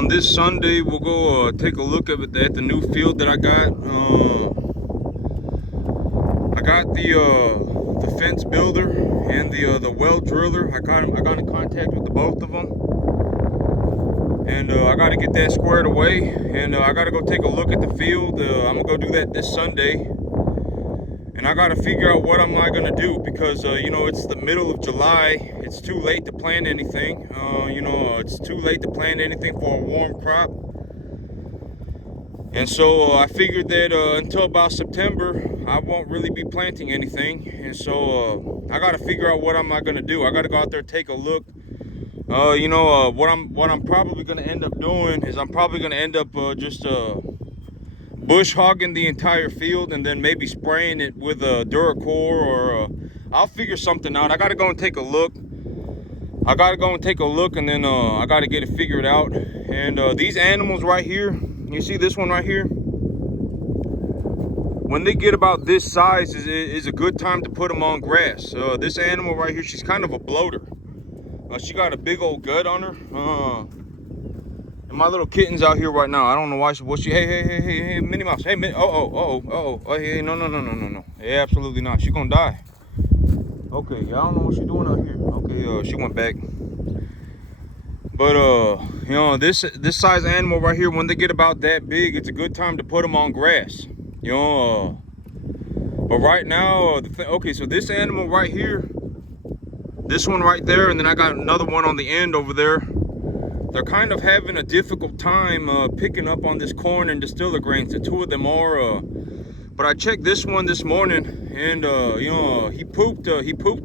on this Sunday we'll go take a look at the new field that I got. I got the fence builder and the well driller. I got in contact with the both of them, and I got to get that squared away. And I got to go take a look at the field. I'm gonna go do that this Sunday, and I got to figure out what am I gonna do, because you know, it's the middle of July. It's too late to plant anything. You know, it's too late to plant anything for a warm crop. And so I figured that until about September, I won't really be planting anything. And so I got to figure out what am I gonna do. I got to go out there, take a look. You know, what I'm probably gonna end up doing is I'm probably gonna end up just bush hogging the entire field, and then maybe spraying it with a Duracore, or I'll figure something out. I got to go and take a look. And then I got to get it figured out. And these animals right here, you see this one right here? When they get about this size is a good time to put them on grass. This animal right here, she's kind of a bloater. She got a big old gut on her. And my little kitten's out here right now. I don't know why hey, Minnie Mouse. Hey, oh, hey, no. Yeah, absolutely not. She's gonna die. Okay, I don't know what she's doing out here. Okay, she went back. But you know, this size animal right here, when they get about that big, it's a good time to put them on grass. You know, but right now, okay, so this animal right here, this one right there, and then I got another one on the end over there. They're kind of having a difficult time picking up on this corn and distiller grains. The two of them are. But I checked this one this morning, and you know, he pooped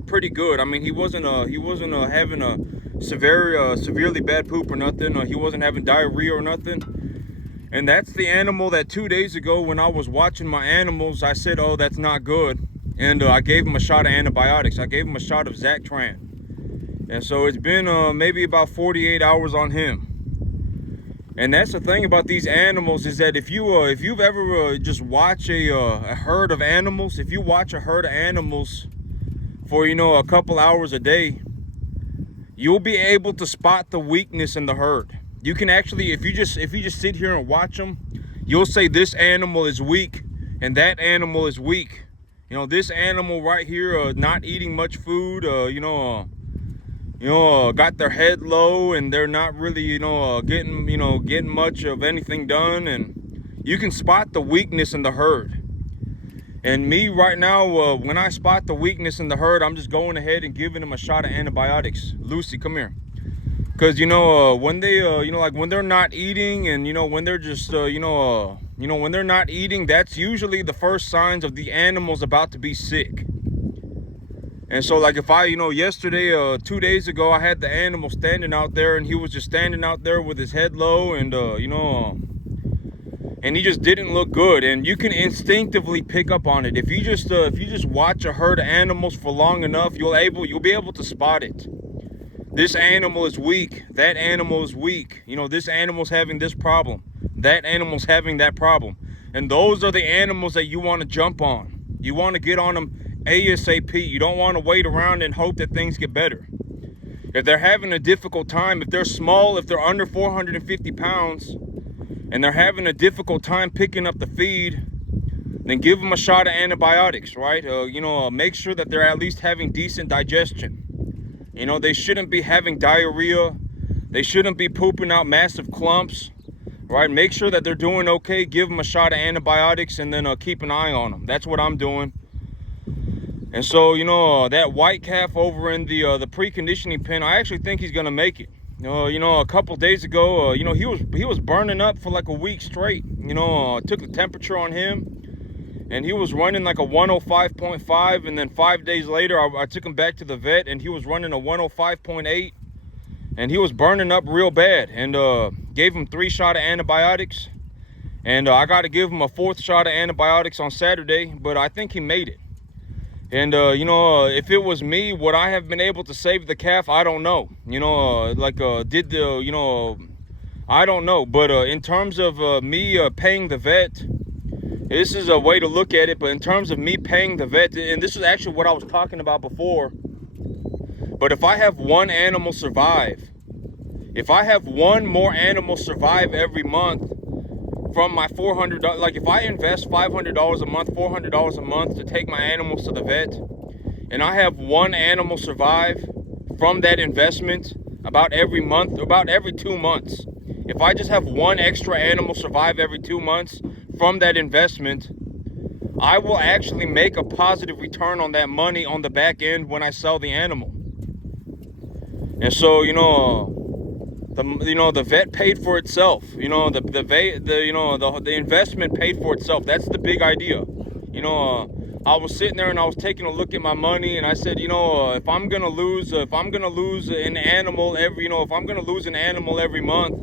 pretty good. I mean, he wasn't having a severely bad poop or nothing. He wasn't having diarrhea or nothing. And that's the animal that 2 days ago, when I was watching my animals, I said, oh, that's not good. And I gave him a shot of antibiotics. I gave him a shot of Zactran. And so it's been maybe about 48 hours on him. And that's the thing about these animals, is that if you've ever just watched a herd of animals, if you watch a herd of animals for, you know, a couple hours a day, you'll be able to spot the weakness in the herd. You can actually, if you just sit here and watch them, you'll say this animal is weak and that animal is weak. You know, this animal right here, not eating much food, got their head low, and they're not really, getting much of anything done. And you can spot the weakness in the herd. And me right now, when I spot the weakness in the herd, I'm just going ahead and giving them a shot of antibiotics. Lucy, come here. Because, when they, like when they're not eating, and, when they're just, when they're not eating, that's usually the first signs of the animals about to be sick. And so, like, if yesterday, 2 days ago, I had the animal standing out there, and he was just standing out there with his head low, and, and he just didn't look good. And you can instinctively pick up on it. If you just watch a herd of animals for long enough, you'll be able to spot it. This animal is weak. That animal is weak. This animal's having this problem. That animal's having that problem. And those are the animals that you want to jump on. You want to get on them ASAP. You don't want to wait around and hope that things get better. If they're having a difficult time, if they're small, if they're under 450 pounds, and they're having a difficult time picking up the feed, then give them a shot of antibiotics, right? Make sure that they're at least having decent digestion. They shouldn't be having diarrhea. They shouldn't be pooping out massive clumps, right? Make sure that they're doing okay. Give them a shot of antibiotics, and then keep an eye on them. That's what I'm doing. And so, that white calf over in the preconditioning pen, I actually think he's gonna make it. A couple days ago, he was burning up for like a week straight. Took the temperature on him, and he was running like a 105.5, and then 5 days later, I took him back to the vet, and he was running a 105.8, and he was burning up real bad. And gave him 3 shots of antibiotics, and I got to give him a 4th shot of antibiotics on Saturday, but I think he made it. And if it was me, would I have been able to save the calf? I don't know. I don't know. But in terms of me paying the vet, this is a way to look at it. But in terms of me paying the vet, and this is actually what I was talking about before, but if I have one animal survive, if I have one more animal survive every month from my $400, like if I invest $500 a month, $400 a month to take my animals to the vet, and I have one animal survive from that investment about every month, about every 2 months, if I just have one extra animal survive every 2 months from that investment, I will actually make a positive return on that money on the back end when I sell the animal. And so, the vet paid for itself. The investment paid for itself. That's the big idea. I was sitting there and I was taking a look at my money, and I said, if I'm gonna lose an animal every, if I'm gonna lose an animal every month,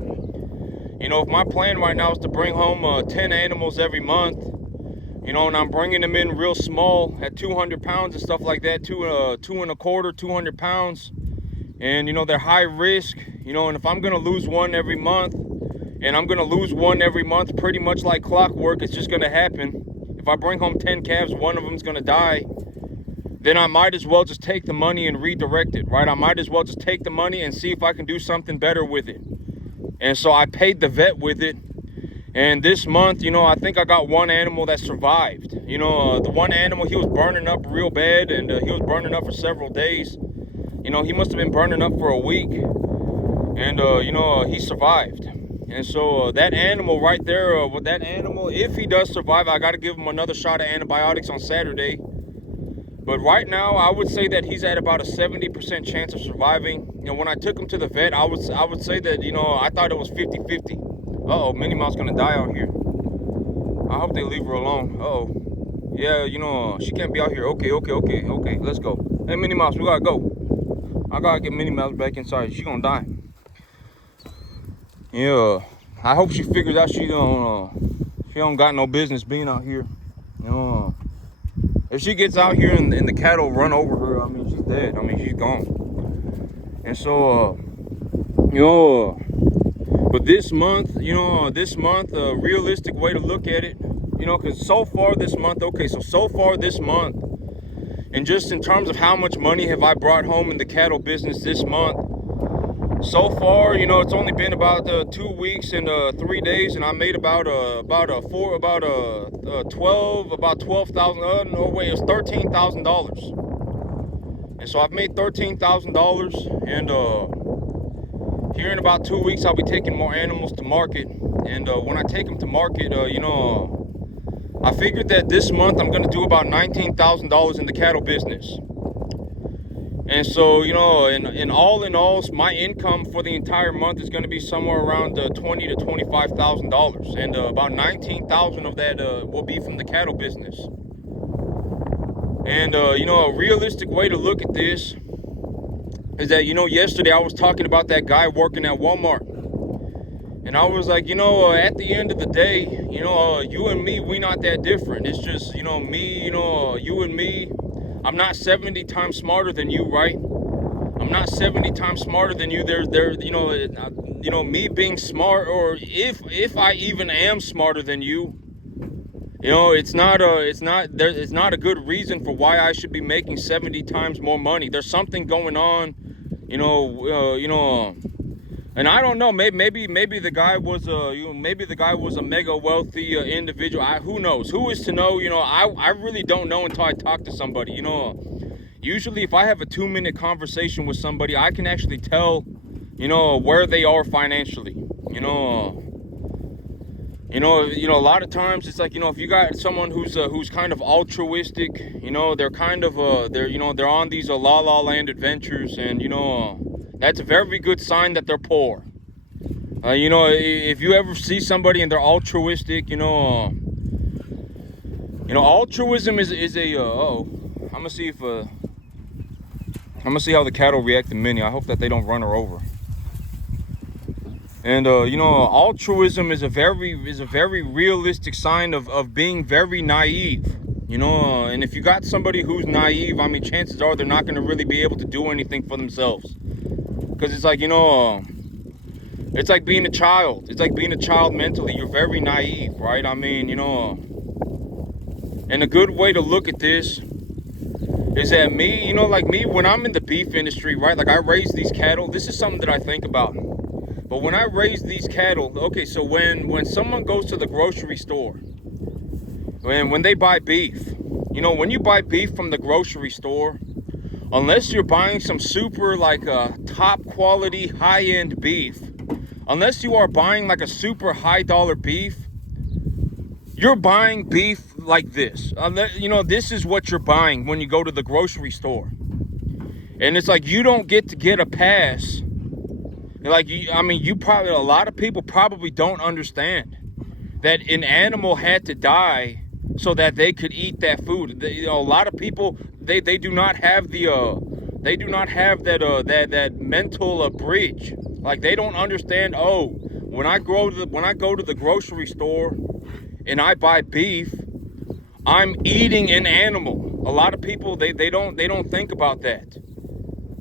if my plan right now is to bring home 10 animals every month, and I'm bringing them in real small at 200 pounds and stuff like that, 200 pounds. And, they're high risk, and if I'm going to lose one every month, and I'm going to lose one every month pretty much like clockwork, it's just going to happen. If I bring home 10 calves, one of them's going to die, then I might as well just take the money and redirect it, right? I might as well just take the money and see if I can do something better with it. And so I paid the vet with it. And this month, I think I got one animal that survived. The one animal, he was burning up real bad, and he was burning up for several days. He must have been burning up for a week, and he survived. And so that animal right there, if he does survive, I got to give him another shot of antibiotics on Saturday. But right now, I would say that he's at about a 70% chance of surviving. When I took him to the vet, I would say that, I thought it was 50-50. Uh-oh, Minnie Mouse gonna die out here. I hope they leave her alone. Uh-oh. Yeah, she can't be out here. Okay, let's go. Hey, Minnie Mouse, we gotta go. I gotta get Minnie Mouse back inside. She gonna die. Yeah, I hope she figures out she don't got no business being out here. If she gets out here and the cattle run over her, she's dead. She's gone. And so, but this month, a realistic way to look at it, because so far this month, and just in terms of how much money have I brought home in the cattle business this month, so far, it's only been about 2 weeks and 3 days, and I made about $13,000. And so I've made $13,000, and here in about 2 weeks, I'll be taking more animals to market. And when I take them to market, I figured that this month I'm going to do about $19,000 in the cattle business. And so, in all, my income for the entire month is going to be somewhere around $20,000 to $25,000. And about $19,000 of that will be from the cattle business. And, a realistic way to look at this is that, yesterday I was talking about that guy working at Walmart. And I was like, at the end of the day, you and me, we not that different. It's just, me, you and me. I'm not 70 times smarter than you, right? I'm not 70 times smarter than you. Me being smart, or if I even am smarter than you, it's not a good reason for why I should be making 70 times more money. There's something going on, and I don't know. Maybe the guy was a mega wealthy individual. Who knows? Who is to know? I really don't know until I talk to somebody. Usually if I have a 2-minute conversation with somebody, I can actually tell, where they are financially. A lot of times it's like, if you got someone who's kind of altruistic, they're kind of they're on these lalaland adventures, and that's a very good sign that they're poor. If you ever see somebody and they're altruistic, altruism is a I'm gonna see how the cattle react to Minnie. I hope that they don't run her over. And altruism is a very realistic sign of being very naive. And if you got somebody who's naive, chances are they're not going to really be able to do anything for themselves. Because it's like, it's like being a child. It's like being a child mentally. You're very naive, right? And a good way to look at this is that me, when I'm in the beef industry, right? Like I raise these cattle. This is something that I think about. But when I raise these cattle, okay, so when someone goes to the grocery store, when they buy beef, when you buy beef from the grocery store, unless you're buying some super like top quality high-end beef, unless you are buying like a super high dollar beef, you're buying beef like this. This is what you're buying when you go to the grocery store. And it's like, you don't get to get a pass. Like, a lot of people probably don't understand that an animal had to die so that they could eat that food. A lot of people, they do not have that mental bridge. Like, they don't understand, when I go to the grocery store and I buy beef, I'm eating an animal. A lot of people, they don't think about that.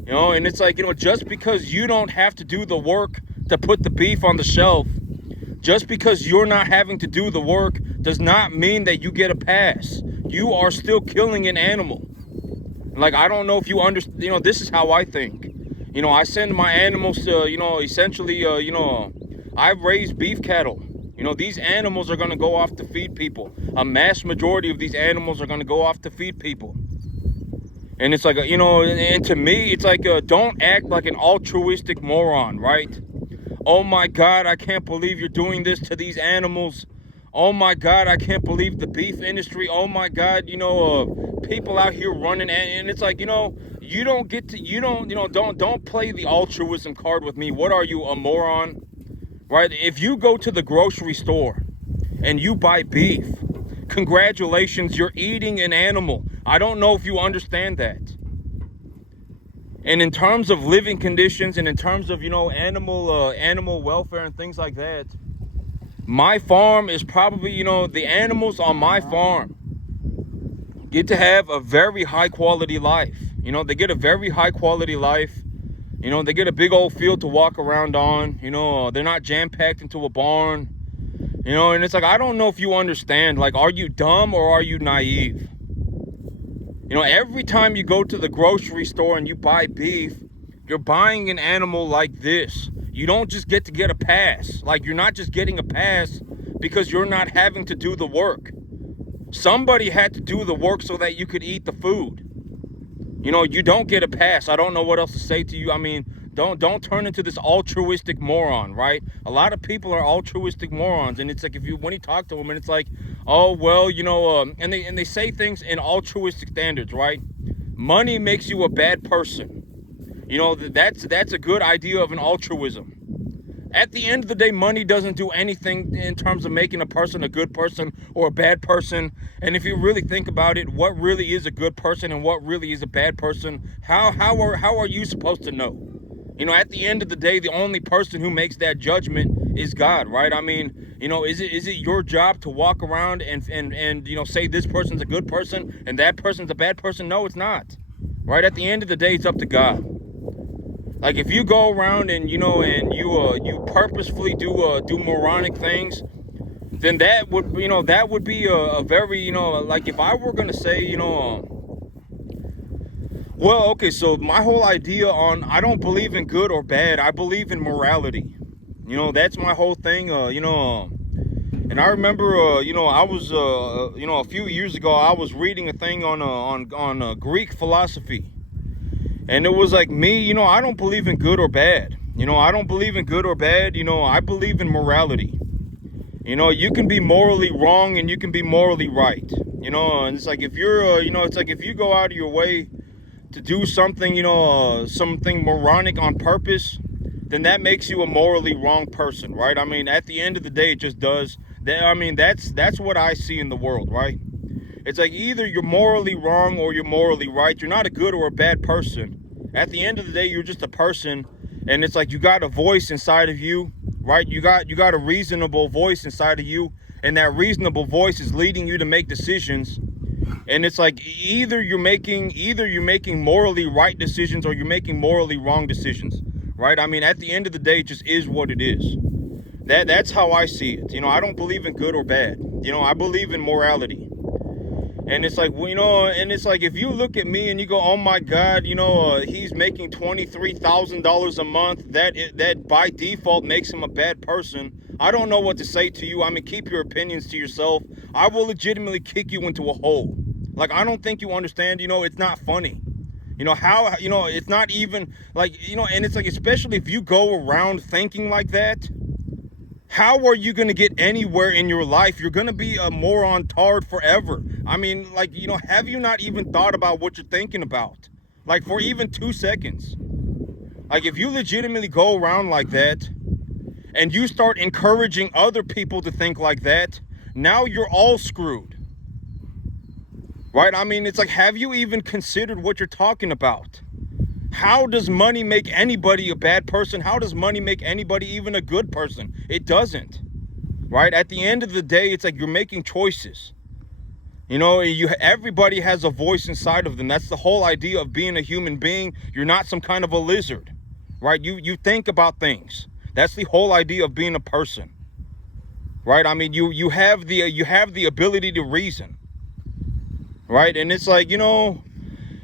And it's like, just because you don't have to do the work to put the beef on the shelf, just because you're not having to do the work does not mean that you get a pass. You are still killing an animal. Like, I don't know if you understand, this is how I think. I send my animals to, essentially, I raise beef cattle. These animals are going to go off to feed people. A mass majority of these animals are going to go off to feed people. And it's like, and to me, it's like, don't act like an altruistic moron, right? Oh my God, I can't believe you're doing this to these animals. Oh my God, I can't believe the beef industry. Oh my God, people out here running. And it's like, you don't get to, don't play the altruism card with me. What are you, a moron? Right? If you go to the grocery store and you buy beef, congratulations, you're eating an animal. I don't know if you understand that. And in terms of living conditions and in terms of, animal welfare and things like that, my farm is probably, the animals on my farm get to have a very high quality life. They get a very high quality life. They get a big old field to walk around on. They're not jam-packed into a barn. And it's like, I don't know if you understand. Like, are you dumb or are you naive? Every time you go to the grocery store and you buy beef, you're buying an animal like this. You don't just get to get a pass. Like, you're not just getting a pass because you're not having to do the work. Somebody had to do the work so that you could eat the food. You don't get a pass. I don't know what else to say to you. Don't turn into this altruistic moron, right? A lot of people are altruistic morons, and it's like, when you talk to them, and it's like, oh well, and they say things in altruistic standards, right? Money makes you a bad person. That's a good idea of an altruism. At the end of the day, money doesn't do anything in terms of making a person a good person or a bad person. And if you really think about it, what really is a good person and what really is a bad person, how are you supposed to know? At the end of the day, the only person who makes that judgment is God, right? Is it your job to walk around and say this person's a good person and that person's a bad person? No, it's not. Right? At the end of the day, it's up to God. Like, if you go around and you purposefully do moronic things, then that would be a very, like, if I were gonna say, well, okay, so my whole idea on, I don't believe in good or bad, I believe in morality. That's my whole thing. And I remember, I was, a few years ago, I was reading a thing on Greek philosophy. And it was like, me, I don't believe in good or bad. I don't believe in good or bad. I believe in morality. You can be morally wrong and you can be morally right. And it's like, if you're, it's like, if you go out of your way to do something, something moronic on purpose, then that makes you a morally wrong person, right? At the end of the day, it just does. That's what I see in the world, right? It's like, either you're morally wrong or you're morally right. You're not a good or a bad person. At the end of the day, you're just a person. And it's like, you got a voice inside of you, right? You got a reasonable voice inside of you. And that reasonable voice is leading you to make decisions. And it's like, either you're making morally right decisions or you're making morally wrong decisions, right? At the end of the day, it just is what it is. That's how I see it. I don't believe in good or bad. I believe in morality. And it's like, well, you know, and it's like, if you look at me and you go, oh my God, you know, he's making $23,000 a month, that by default makes him a bad person. I don't know what to say to you. I mean, keep your opinions to yourself. I will legitimately kick you into a hole. Like, I don't think you understand, you know, it's not funny. You know, how, you know, it's not even like, you know, and it's like, especially if you go around thinking like that, how are you going to get anywhere in your life? You're going to be a moron tard forever. I mean, like, you know, have you not even thought about what you're thinking about? Like, for even 2 seconds. Like, if you legitimately go around like that and you start encouraging other people to think like that, now you're all screwed. Right? I mean, it's like, have you even considered what you're talking about? How does money make anybody a bad person? How does money make anybody even a good person? It doesn't, right? At the end of the day, it's like you're making choices. You know, everybody has a voice inside of them. That's the whole idea of being a human being. You're not some kind of a lizard, right? You think about things. That's the whole idea of being a person, right? I mean, you have the ability to reason, right? And it's like, you know.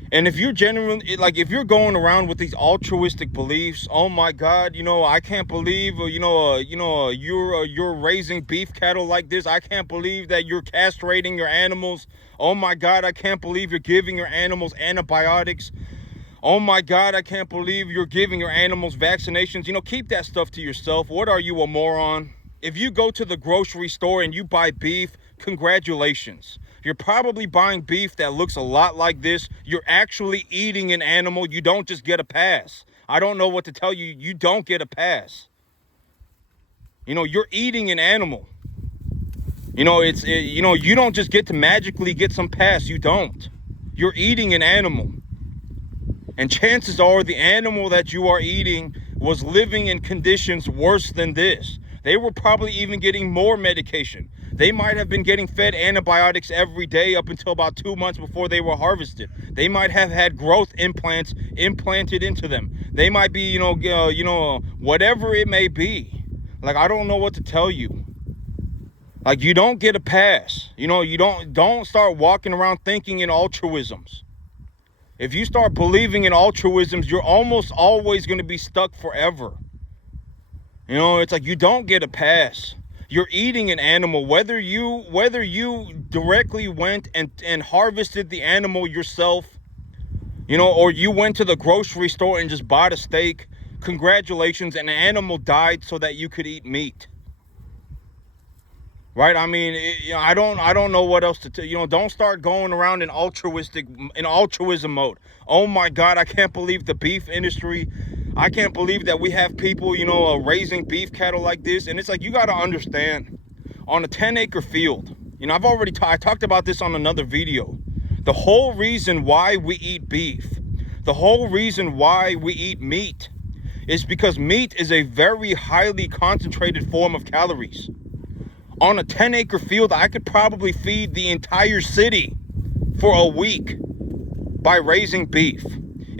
And if you're genuinely, like, if you're going around with these altruistic beliefs, oh my God, you know, I can't believe, you're raising beef cattle like this. I can't believe that you're castrating your animals. Oh my God, I can't believe you're giving your animals antibiotics. Oh my God, I can't believe you're giving your animals vaccinations. You know, keep that stuff to yourself. What are you, a moron? If you go to the grocery store and you buy beef, congratulations. You're probably buying beef that looks a lot like this. You're actually eating an animal. You don't just get a pass. I don't know what to tell you. You don't get a pass. You know, you're eating an animal. You know, you don't just get to magically get some pass. You don't. You're eating an animal. And chances are the animal that you are eating was living in conditions worse than this. They were probably even getting more medication. They might have been getting fed antibiotics every day up until about 2 months before they were harvested. They might have had growth implants implanted into them. They might be, whatever it may be. Like, I don't know what to tell you. Like, you don't get a pass. You know, you don't start walking around thinking in altruisms. If you start believing in altruisms, you're almost always going to be stuck forever. You know, it's like you don't get a pass. You're eating an animal, whether you directly went and harvested the animal yourself, you know, or you went to the grocery store and just bought a steak. Congratulations, an animal died so that you could eat meat. Right? I mean, I don't know what else to tell you. Don't start going around in altruism mode. Oh my God, I can't believe the beef industry. I can't believe that we have people, raising beef cattle like this. And it's like, you got to understand, on a 10-acre field, I talked about this on another video. The whole reason why we eat beef, the whole reason why we eat meat is because meat is a very highly concentrated form of calories. On a 10-acre field, I could probably feed the entire city for a week by raising beef.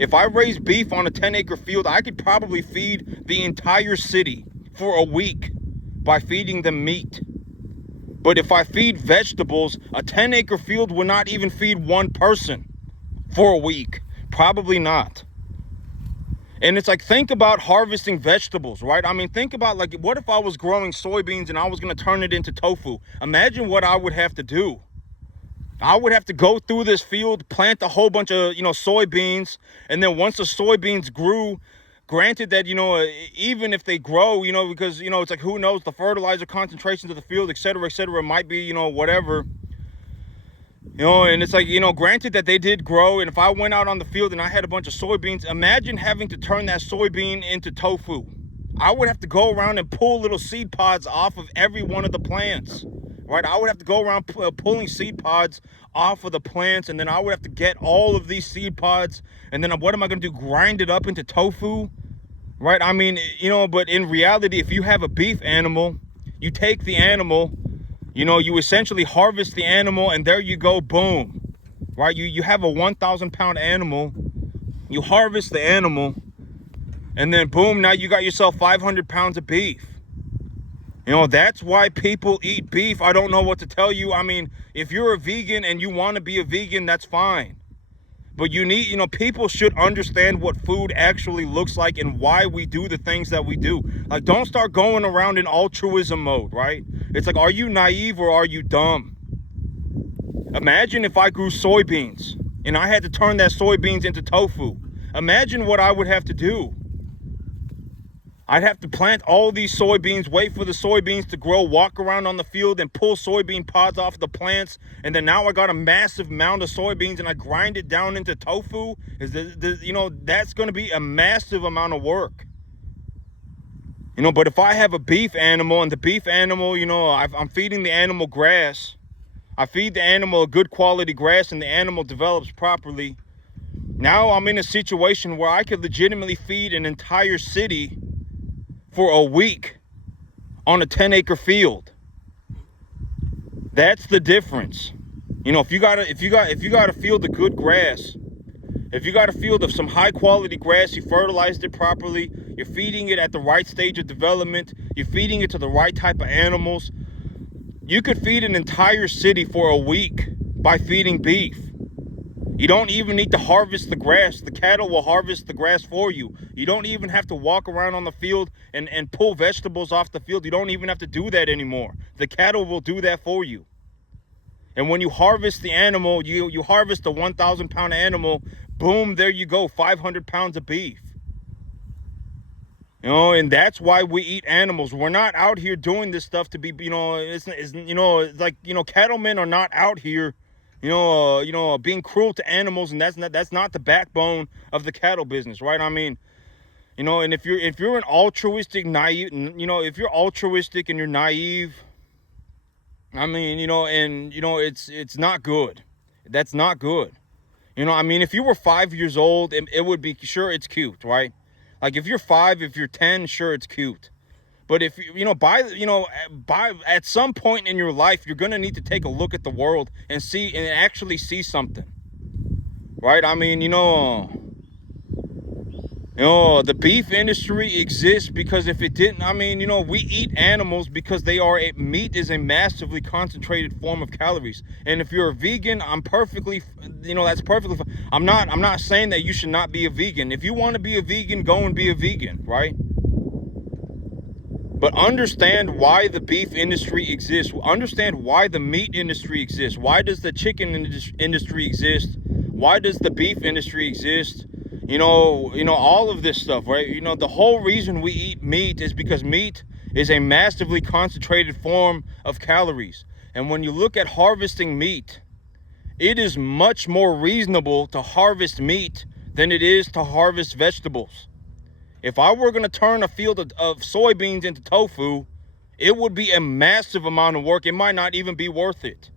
If I raise beef on a 10-acre field, I could probably feed the entire city for a week by feeding them meat. But if I feed vegetables, a 10-acre field will not even feed one person for a week. Probably not. And it's like, think about harvesting vegetables, right? I mean, think about, like, what if I was growing soybeans and I was going to turn it into tofu? Imagine what I would have to do. I would have to go through this field, plant a whole bunch of, soybeans. And then once the soybeans grew, granted that, even if they grow, because, it's like, who knows, the fertilizer concentrations of the field, et cetera, might be, whatever. And it's like, granted that they did grow. And if I went out on the field and I had a bunch of soybeans, imagine having to turn that soybean into tofu. I would have to go around and pull little seed pods off of every one of the plants, right? I would have to go around pulling seed pods off of the plants. And then I would have to get all of these seed pods. And then what am I going to do? Grind it up into tofu, right? I mean, but in reality, if you have a beef animal, you take the animal, you essentially harvest the animal, and there you go, boom, right? You have a 1,000-pound animal, you harvest the animal, and then boom, now you got yourself 500 pounds of beef. You know, that's why people eat beef. I don't know what to tell you. I mean, if you're a vegan and you want to be a vegan, that's fine. But you need, people should understand what food actually looks like and why we do the things that we do. Like, don't start going around in altruism mode, right? It's like, are you naive or are you dumb? Imagine if I grew soybeans and I had to turn that soybeans into tofu. Imagine what I would have to do. I'd have to plant all these soybeans, wait for the soybeans to grow, walk around on the field and pull soybean pods off the plants. And then now I got a massive mound of soybeans and I grind it down into tofu. That's going to be a massive amount of work. But if I have a beef animal and the beef animal, I'm feeding the animal grass. I feed the animal a good quality grass and the animal develops properly. Now I'm in a situation where I could legitimately feed an entire city for a week on a 10-acre field. That's the difference. If you got a field of good grass, if you got a field of some high quality grass, you fertilized it properly, you're feeding it at the right stage of development, you're feeding it to the right type of animals, you could feed an entire city for a week by feeding beef. You don't even need to harvest the grass. The cattle will harvest the grass for you. You don't even have to walk around on the field and pull vegetables off the field. You don't even have to do that anymore. The cattle will do that for you. And when you harvest the animal, you harvest a 1,000-pound animal, boom, there you go, 500 pounds of beef. And that's why we eat animals. We're not out here doing this stuff to be, cattlemen are not out here being cruel to animals, and that's not the backbone of the cattle business, right? I mean, and if you're an altruistic naive, if you're altruistic and you're naive, I mean, it's not good. That's not good. If you were 5 years old, it would be, sure, it's cute, right? Like if you're 5, if you're 10, sure, it's cute. But if by at some point in your life, you're gonna need to take a look at the world and actually see something, right? I mean, the beef industry exists because if it didn't, we eat animals because meat is a massively concentrated form of calories. And if you're a vegan, that's perfectly fine. I'm not saying that you should not be a vegan. If you want to be a vegan, go and be a vegan, right? But understand why the beef industry exists. Understand why the meat industry exists. Why does the chicken industry exist? Why does the beef industry exist? All of this stuff, right? The whole reason we eat meat is because meat is a massively concentrated form of calories. And when you look at harvesting meat, it is much more reasonable to harvest meat than it is to harvest vegetables. If I were going to turn a field of soybeans into tofu, it would be a massive amount of work. It might not even be worth it.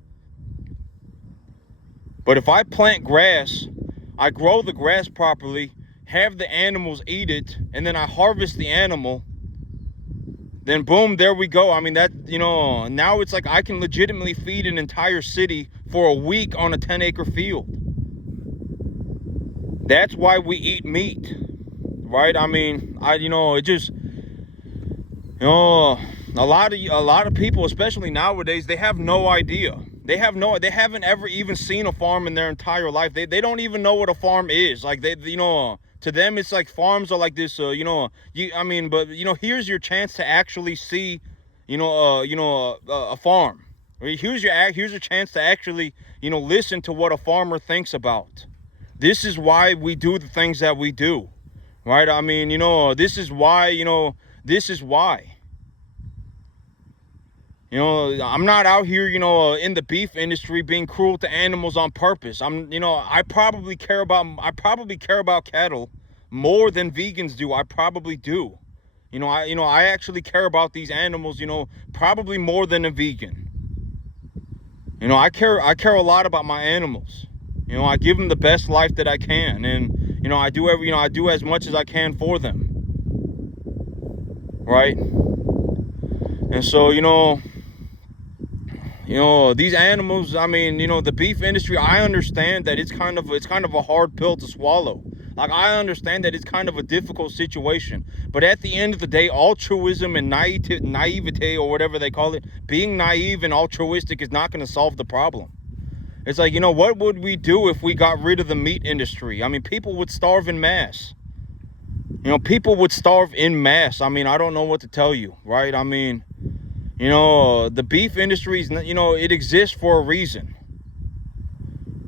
But if I plant grass, I grow the grass properly, have the animals eat it, and then I harvest the animal, then boom, there we go. I mean, now it's like I can legitimately feed an entire city for a week on a 10-acre field. That's why we eat meat. Right? I mean, a lot of people, especially nowadays, they have no idea. They haven't ever even seen a farm in their entire life. They don't even know what a farm is. Like to them, it's like farms are like this, here's your chance to actually see, a farm. Here's your chance to actually, listen to what a farmer thinks about. This is why we do the things that we do. Right? I mean, this is why, I'm not out here, in the beef industry being cruel to animals on purpose. I probably care about cattle more than vegans do. I probably do. I actually care about these animals, probably more than a vegan. I care a lot about my animals. I give them the best life that I can, and I do as much as I can for them. Right? And so, these animals, the beef industry, I understand that it's kind of a hard pill to swallow. Like, I understand that it's kind of a difficult situation, but at the end of the day, altruism and naivete, or whatever they call it, being naive and altruistic is not going to solve the problem. It's like, what would we do if we got rid of the meat industry? I mean, people would starve in mass. People would starve in mass. I mean, I don't know what to tell you, right? I mean, the beef industry is, it exists for a reason.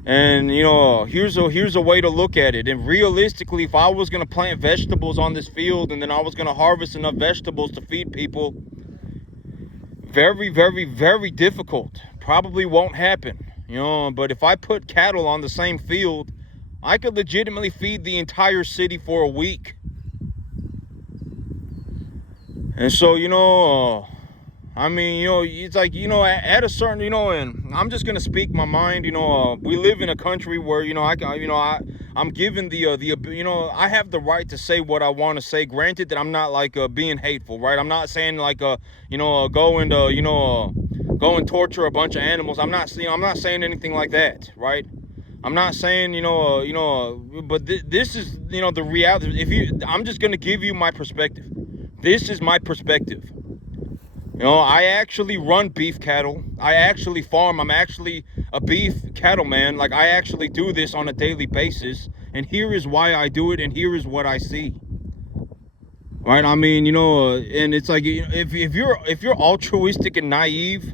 And, here's a way to look at it. And realistically, if I was going to plant vegetables on this field and then I was going to harvest enough vegetables to feed people, very, very, very difficult. Probably won't happen, but if I put cattle on the same field, I could legitimately feed the entire city for a week. And so, I mean, it's like, at a certain, and I'm just going to speak my mind. We live in a country where, I'm given I have the right to say what I want to say. Granted that I'm not like being hateful, right? I'm not saying like, go and torture a bunch of animals. I'm not saying anything like that, right? I'm not saying, but this is, the reality. I'm just going to give you my perspective. This is my perspective. I actually run beef cattle. I actually farm. I'm actually a beef cattleman. Like, I actually do this on a daily basis. And here is why I do it. And here is what I see. Right? I mean, and it's like, if you're altruistic and naive,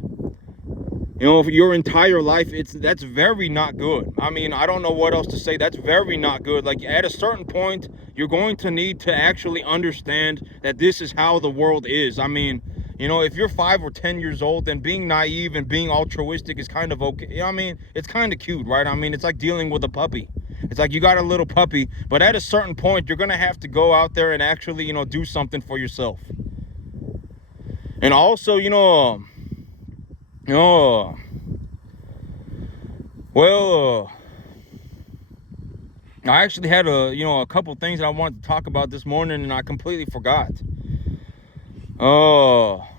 for your entire life, that's very not good. I mean, I don't know what else to say. That's very not good. Like, at a certain point, you're going to need to actually understand that this is how the world is. I mean, if you're 5 or 10 years old, then being naive and being altruistic is kind of okay. I mean, it's kind of cute, right? I mean, it's like dealing with a puppy. It's like you got a little puppy, but at a certain point, you're going to have to go out there and actually, do something for yourself. And also, well, I actually had a couple things that I wanted to talk about this morning, and I completely forgot.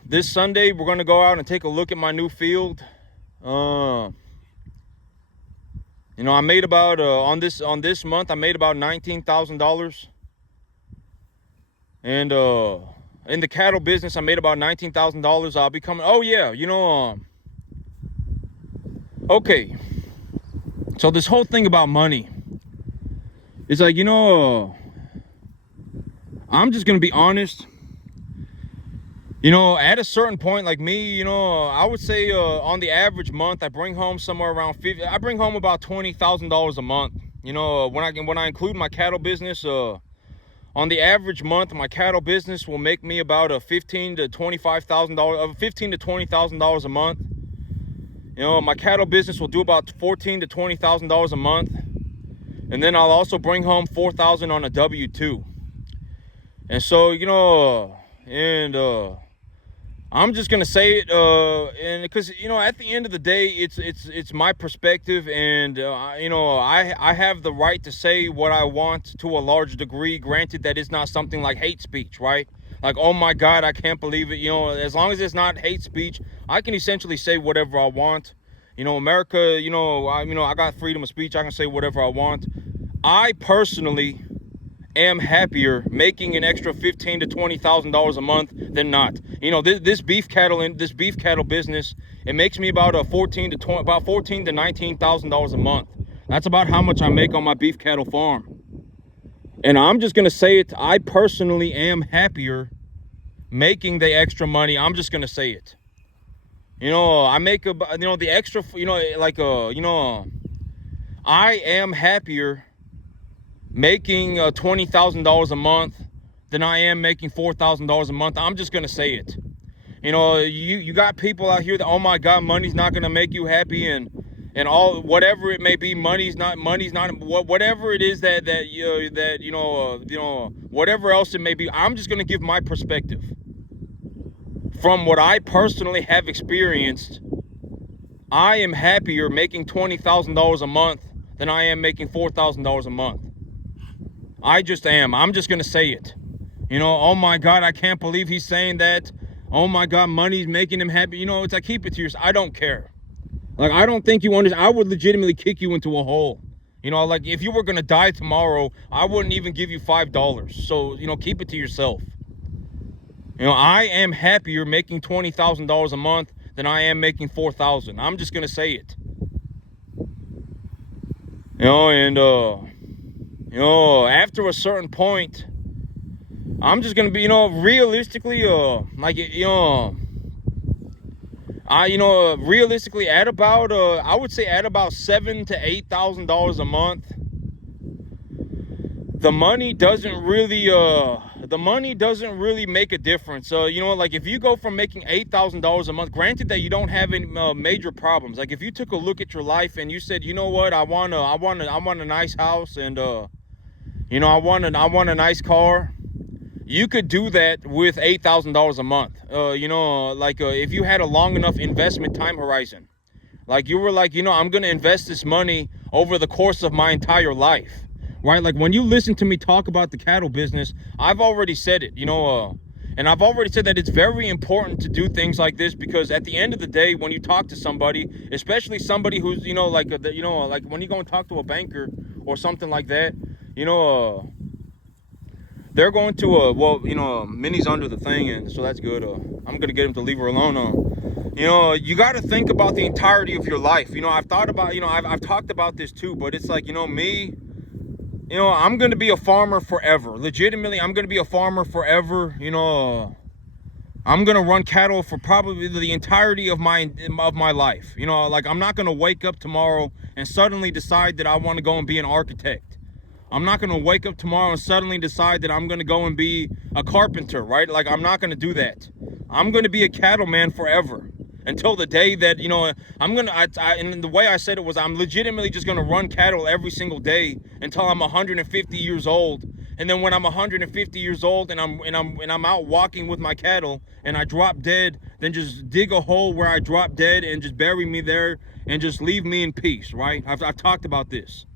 This Sunday we're gonna go out and take a look at my new field. I made about on this month I made about $19,000, and in the cattle business I made about $19,000. I'll be coming. Oh yeah, okay. So this whole thing about money, it's like, I'm just going to be honest. At a certain point, like me, I would say on the average month, I bring home somewhere around I bring home about $20,000 a month. When I include my cattle business, on the average month, my cattle business will make me about $15,000 to $20,000 a month. My cattle business will do about $14,000 to $20,000 a month, and then I'll also bring home $4,000 on a W-2. And so, I'm just gonna say it, and because at the end of the day, it's my perspective, and I have the right to say what I want to a large degree. Granted that it's not something like hate speech, right? Like, oh my God, I can't believe it. As long as it's not hate speech, I can essentially say whatever I want. America, I got freedom of speech. I can say whatever I want. I personally am happier making an extra $15,000 to $20,000 a month than not. This beef cattle business, it makes me about $14,000 to $19,000 a month. That's about how much I make on my beef cattle farm. And I'm just gonna say it. I personally am happier making the extra money. I'm just gonna say it. I make the extra. I am happier making $20,000 a month than I am making $4,000 a month. I'm just gonna say it. You got people out here that, oh my God, money's not gonna make you happy, and all, whatever it may be, money's not whatever it is that whatever else it may be. I'm just gonna give my perspective from what I personally have experienced. I am happier making $20,000 a month than I am making $4,000 a month. I just am. I'm just gonna say it. Oh my God, I can't believe he's saying that. Oh my God, money's making him happy. It's like, keep it to yourself. I don't care. Like, I don't think you understand. I would legitimately kick you into a hole You know, like if you were gonna die tomorrow, I wouldn't even give you $5. So, you know, keep it to yourself. You know, I am happier making $20,000 a month than I am making $4,000. I'm just gonna say it. You know, and you know, after a certain point, I'm just gonna be, you know, realistically, like, you know, realistically at about, I would say at about $7,000 to $8,000 a month. The money doesn't really make a difference. So, you know, like if you go from making $8,000 a month, granted that you don't have any major problems. Like if you took a look at your life and you said, you know what, I want a nice house, and you know, I want a nice car. You could do that with $8,000 a month. You know, like if you had a long enough investment time horizon, like you were like, you know, I'm gonna invest this money over the course of my entire life. Right? Like when you listen to me talk about the cattle business, I've already said it, you know, and I've already said that it's very important to do things like this, because at the end of the day, when you talk to somebody, especially somebody who's, you know, like, you know, like when you go and talk to a banker or something like that, you know, they're going to, well, you know, Minnie's under the thing, and so that's good. I'm going to get him to leave her alone. You know, you got to think about the entirety of your life. You know, I've thought about, you know, I've talked about this too, but it's like, you know, me, you know, I'm going to be a farmer forever. Legitimately, I'm going to be a farmer forever. You know, I'm going to run cattle for probably the entirety of my life. You know, like I'm not going to wake up tomorrow and suddenly decide that I want to go and be an architect. I'm not going to wake up tomorrow and suddenly decide that I'm going to go and be a carpenter, right? Like I'm not going to do that. I'm going to be a cattleman forever. Until the day that, you know, and the way I said it was, I'm legitimately just going to run cattle every single day until I'm 150 years old. And then when I'm 150 years old and I'm out walking with my cattle and I drop dead, then just dig a hole where I drop dead and just bury me there and just leave me in peace, right? I've talked about this.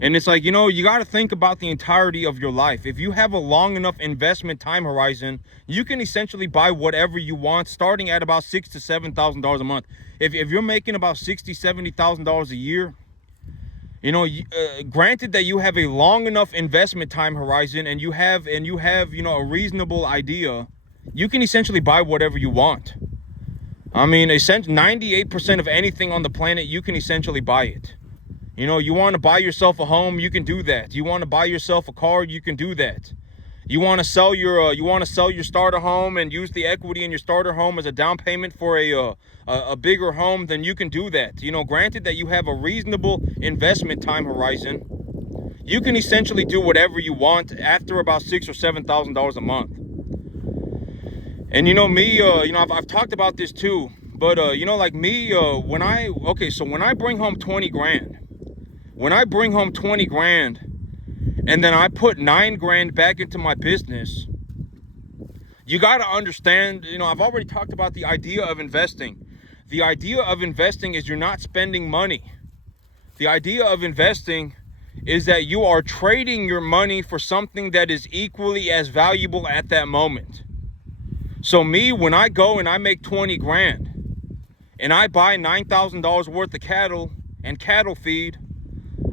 And it's like, you know, you got to think about the entirety of your life. If you have a long enough investment time horizon, you can essentially buy whatever you want, starting at about $6,000 to $7,000 a month. If you're making about $60,000, $70,000 a year, you know, granted that you have a long enough investment time horizon and you have, you know, a reasonable idea, you can essentially buy whatever you want. I mean, 98% of anything on the planet, you can essentially buy it. You know, you want to buy yourself a home, you can do that. You want to buy yourself a car, you can do that. You want to sell your starter home and use the equity in your starter home as a down payment for a bigger home, then you can do that. You know, granted that you have a reasonable investment time horizon, you can essentially do whatever you want after about $6,000 or $7,000 a month. And you know me, you know, I've talked about this too, but you know, like me, when I bring home 20 grand. When I bring home 20 grand and then I put 9 grand back into my business, you got to understand, you know, I've already talked about the idea of investing. The idea of investing is you're not spending money. The idea of investing is that you are trading your money for something that is equally as valuable at that moment. So me, when I go and I make 20 grand and I buy $9,000 worth of cattle and cattle feed,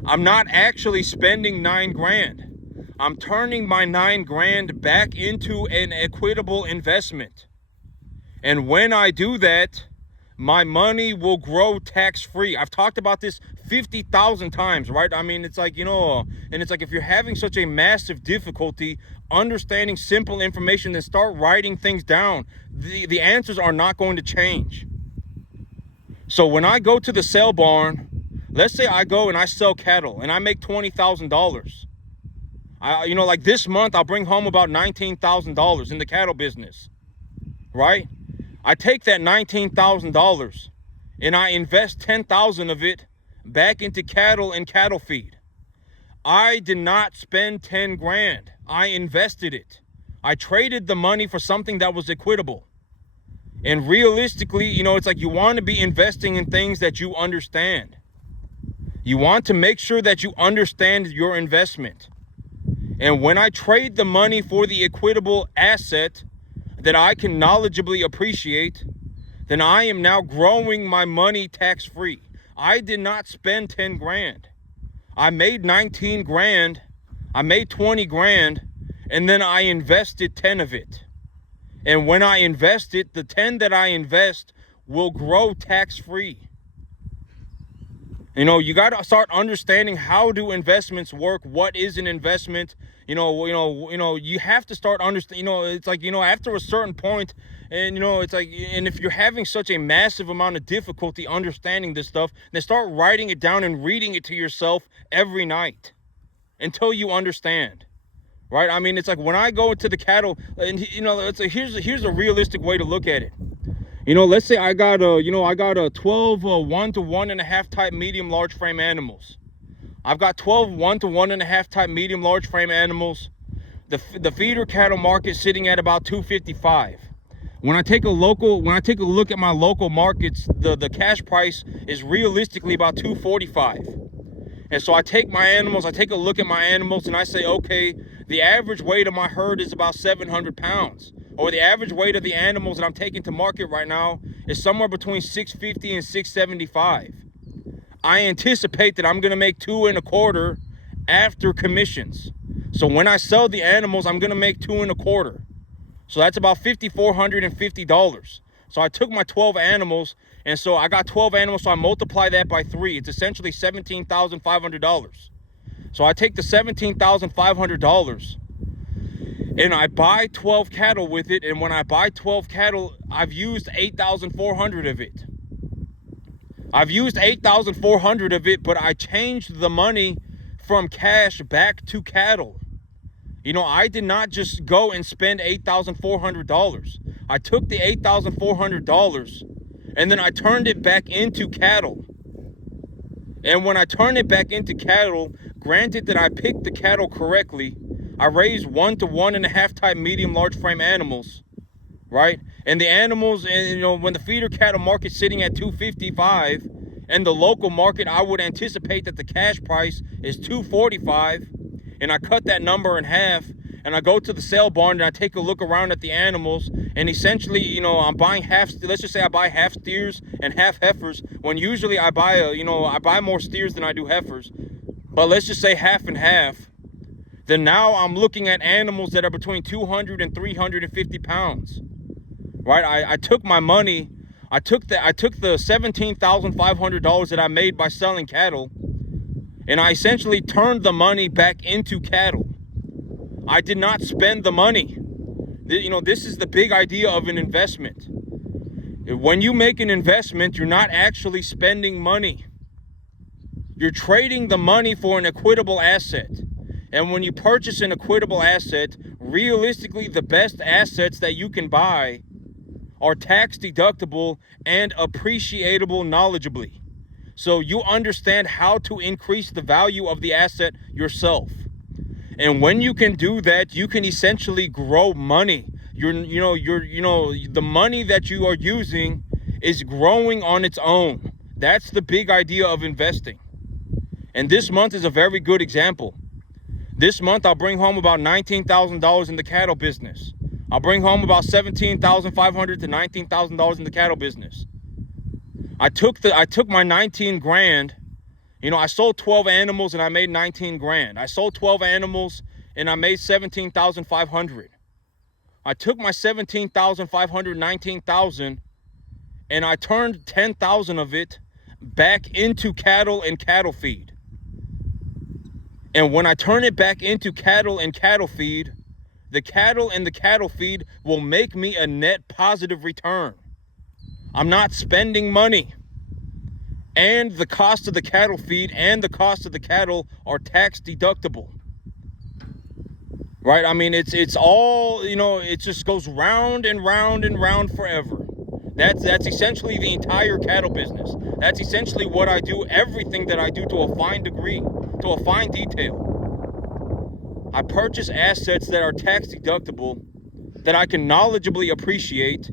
I'm not actually spending 9 grand. I'm turning my 9 grand back into an equitable investment. And when I do that, my money will grow tax-free. I've talked about this 50,000 times, right? I mean, it's like, you know, and it's like if you're having such a massive difficulty understanding simple information, then start writing things down. The answers are not going to change. So when I go to the sale barn, let's say I go and I sell cattle and I make $20,000. You know, like this month, I'll bring home about $19,000 in the cattle business, right? I take that $19,000 and I invest 10,000 of it back into cattle and cattle feed. I did not spend 10 grand. I invested it. I traded the money for something that was equitable. And realistically, you know, it's like you want to be investing in things that you understand. You want to make sure that you understand your investment. And when I trade the money for the equitable asset that I can knowledgeably appreciate, then I am now growing my money tax-free. I did not spend 10 grand. I made 19 grand, I made 20 grand, and then I invested 10 of it. And when I invest it, the 10 that I invest will grow tax-free. You know, you got to start understanding how do investments work. What is an investment? You have to start understanding. It's like, after a certain point, and it's like, and if you're having such a massive amount of difficulty understanding this stuff, then start writing it down and reading it to yourself every night until you understand. Right? I mean, it's like when I go into the cattle, and it's like, here's a realistic way to look at it. Let's say I got a 12 1 to 1.5 type medium large frame animals. I've got 12 1 to 1.5 type medium large frame animals. The feeder cattle market sitting at about 255. When I take a look at my local markets, the cash price is realistically about 245. And so I take a look at my animals, and I say, okay, the average weight of my herd is about 700 pounds. Or the average weight of the animals that I'm taking to market right now is somewhere between 650 and 675. I anticipate that I'm going to make 2.25 after commissions. So when I sell the animals, I'm going to make 2.25. So that's about $5,450. So I took my 12 animals, and so I got 12 animals, so I multiply that by 3. It's essentially $17,500. So I take the $17,500 and I buy 12 cattle with it, and when I buy 12 cattle, I've used 8,400 of it. I've used 8,400 of it, but I changed the money from cash back to cattle. I did not just go and spend $8,400. I took the $8,400 and then I turned it back into cattle. And when I turned it back into cattle, granted that I picked the cattle correctly, I raised 1 to 1.5 type medium large frame animals, right? And the animals, and when the feeder cattle market's sitting at 255, and the local market, I would anticipate that the cash price is 245, and I cut that number in half, and I go to the sale barn and I take a look around at the animals, and essentially, I'm buying let's just say I buy half steers and half heifers, when usually I buy more steers than I do heifers, but let's just say half and half. Then now I'm looking at animals that are between 200 and 350 pounds, right? I took my money, I took the $17,500 that I made by selling cattle, and I essentially turned the money back into cattle. I did not spend the money. This is the big idea of an investment. When you make an investment, you're not actually spending money. You're trading the money for an equitable asset. And when you purchase an equitable asset, realistically, the best assets that you can buy are tax deductible and appreciatable knowledgeably. So you understand how to increase the value of the asset yourself. And when you can do that, you can essentially grow money. The money that you are using is growing on its own. That's the big idea of investing. And this month is a very good example. This month, I'll bring home about $19,000 in the cattle business. I'll bring home about $17,500 to $19,000 in the cattle business. I took my 19 grand. I sold 12 animals and I made 19 grand. I sold 12 animals and I made 17,500. I took my 17,500, 19,000, and I turned 10,000 of it back into cattle and cattle feed. And when I turn it back into cattle and cattle feed, the cattle and the cattle feed will make me a net positive return. I'm not spending money. And the cost of the cattle feed and the cost of the cattle are tax deductible. Right? I mean, it's all, it just goes round and round and round forever. That's essentially the entire cattle business. That's essentially what I do, everything that I do to a fine degree, to a fine detail. I purchase assets that are tax deductible, that I can knowledgeably appreciate.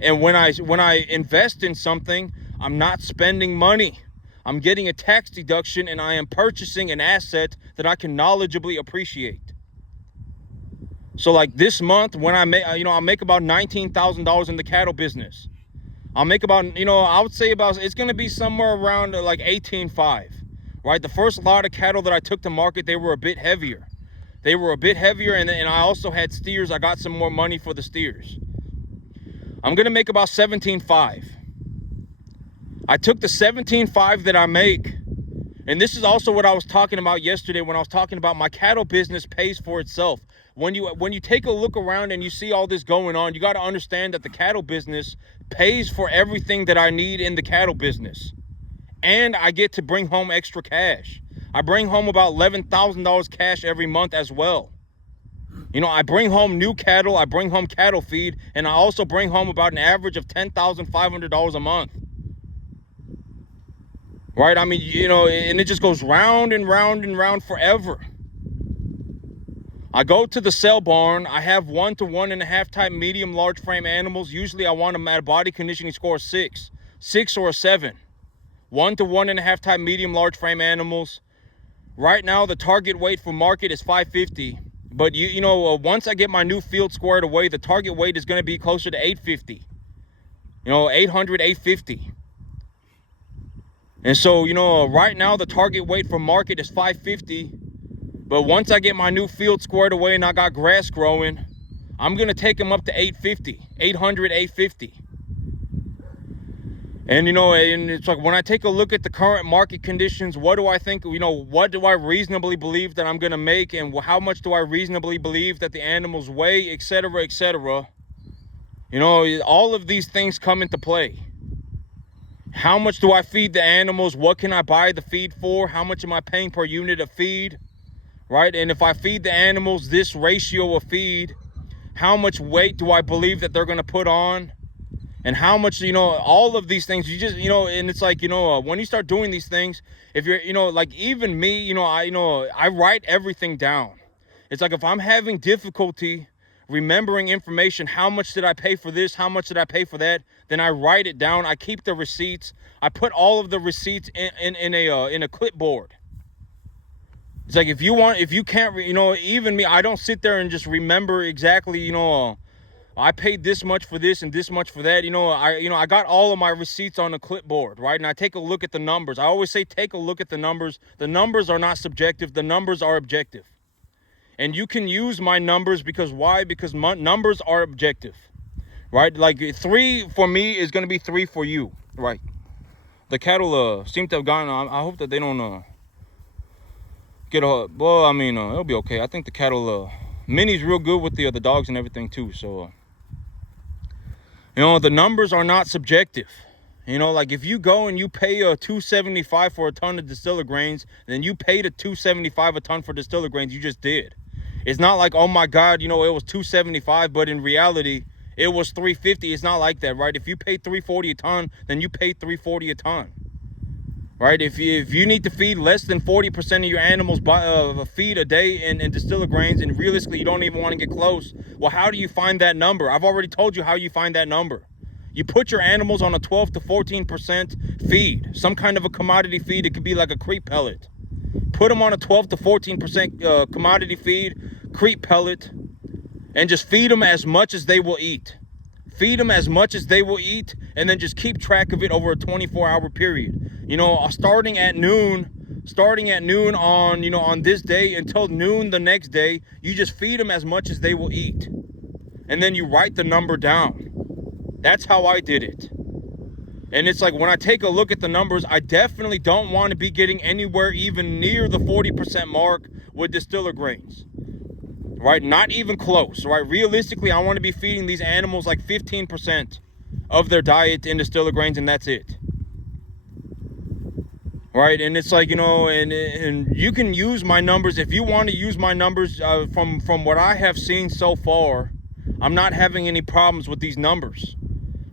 And when I invest in something, I'm not spending money. I'm getting a tax deduction, and I am purchasing an asset that I can knowledgeably appreciate. So like this month, when I'll make about $19,000 in the cattle business. I'll make about, I would say it's going to be somewhere around like 18.5, right? The first lot of cattle that I took to market, they were a bit heavier. They were a bit heavier, and I also had steers. I got some more money for the steers. I'm gonna make about 17.5. I took the 17.5 that I make, and this is also what I was talking about yesterday when I was talking about my cattle business pays for itself. When you take a look around and you see all this going on, you got to understand that the cattle business pays for everything that I need in the cattle business. And I get to bring home extra cash. I bring home about $11,000 cash every month as well. You know, I bring home new cattle, I bring home cattle feed, and I also bring home about an average of $10,500 a month. Right? I mean, you know, and it just goes round and round and round forever. I go to the sale barn. I have 1 to 1.5 type medium large frame animals. Usually I want them at a body conditioning score of 6 or a 7. 1 to 1.5 type medium large frame animals. Right now the target weight for market is 550, but you know, once I get my new field squared away, the target weight is going to be closer to 850. You know, 800, 850. And so, you know, right now the target weight for market is 550. But once I get my new field squared away and I got grass growing, I'm going to take them up to 850, 800, 850. And, you know, and it's like when I take a look at the current market conditions, what do I think, you know, what do I reasonably believe that I'm going to make, and how much do I reasonably believe that the animals weigh, etc., etc. You know, all of these things come into play. How much do I feed the animals? What can I buy the feed for? How much am I paying per unit of feed? Right? And if I feed the animals this ratio of feed, how much weight do I believe that they're going to put on? And how much, you know, all of these things, you just, you know, and it's like, you know, when you start doing these things, if you're, you know, like even me, you know, I write everything down. It's like if I'm having difficulty remembering information, how much did I pay for this? How much did I pay for that? Then I write it down. I keep the receipts. I put all of the receipts in a clipboard. It's like if you can't, you know, even me, I don't sit there and just remember exactly, you know, I paid this much for this and this much for that. You know, I got all of my receipts on the clipboard, right? And I take a look at the numbers. I always say, take a look at the numbers. The numbers are not subjective. The numbers are objective. And you can use my numbers because why? Because my numbers are objective, right? Like 3 for me is going to be 3 for you, right? The cattle seem to have gotten, I hope that they don't get a, well, I mean, it'll be okay. I think the cattle, Minnie's real good with the dogs and everything too. So, you know, the numbers are not subjective. You know, like if you go and you pay $275 for a ton of distiller grains, then you paid a $275 a ton for distiller grains. You just did. It's not like, oh my God, you know, it was $275, but in reality, it was $350. It's not like that, right? If you paid $340 a ton, then you paid $340 a ton. Right? If you need to feed less than 40% of your animals feed a day in distiller grains, and realistically you don't even want to get close, well, how do you find that number? I've already told you how you find that number. You put your animals on a 12 to 14% feed, some kind of a commodity feed. It could be like a creep pellet. Put them on a 12 to 14% commodity feed, creep pellet, and just feed them as much as they will eat. Feed them as much as they will eat, and then just keep track of it over a 24-hour period. You know, starting at noon on, you know, on this day until noon the next day, you just feed them as much as they will eat. And then you write the number down. That's how I did it. And it's like when I take a look at the numbers, I definitely don't want to be getting anywhere even near the 40% mark with distiller grains. Right? Not even close, right? Realistically, I want to be feeding these animals like 15% of their diet in distiller grains, and that's it. Right? And it's like, you know, and you can use my numbers. If you want to use my numbers from what I have seen so far, I'm not having any problems with these numbers.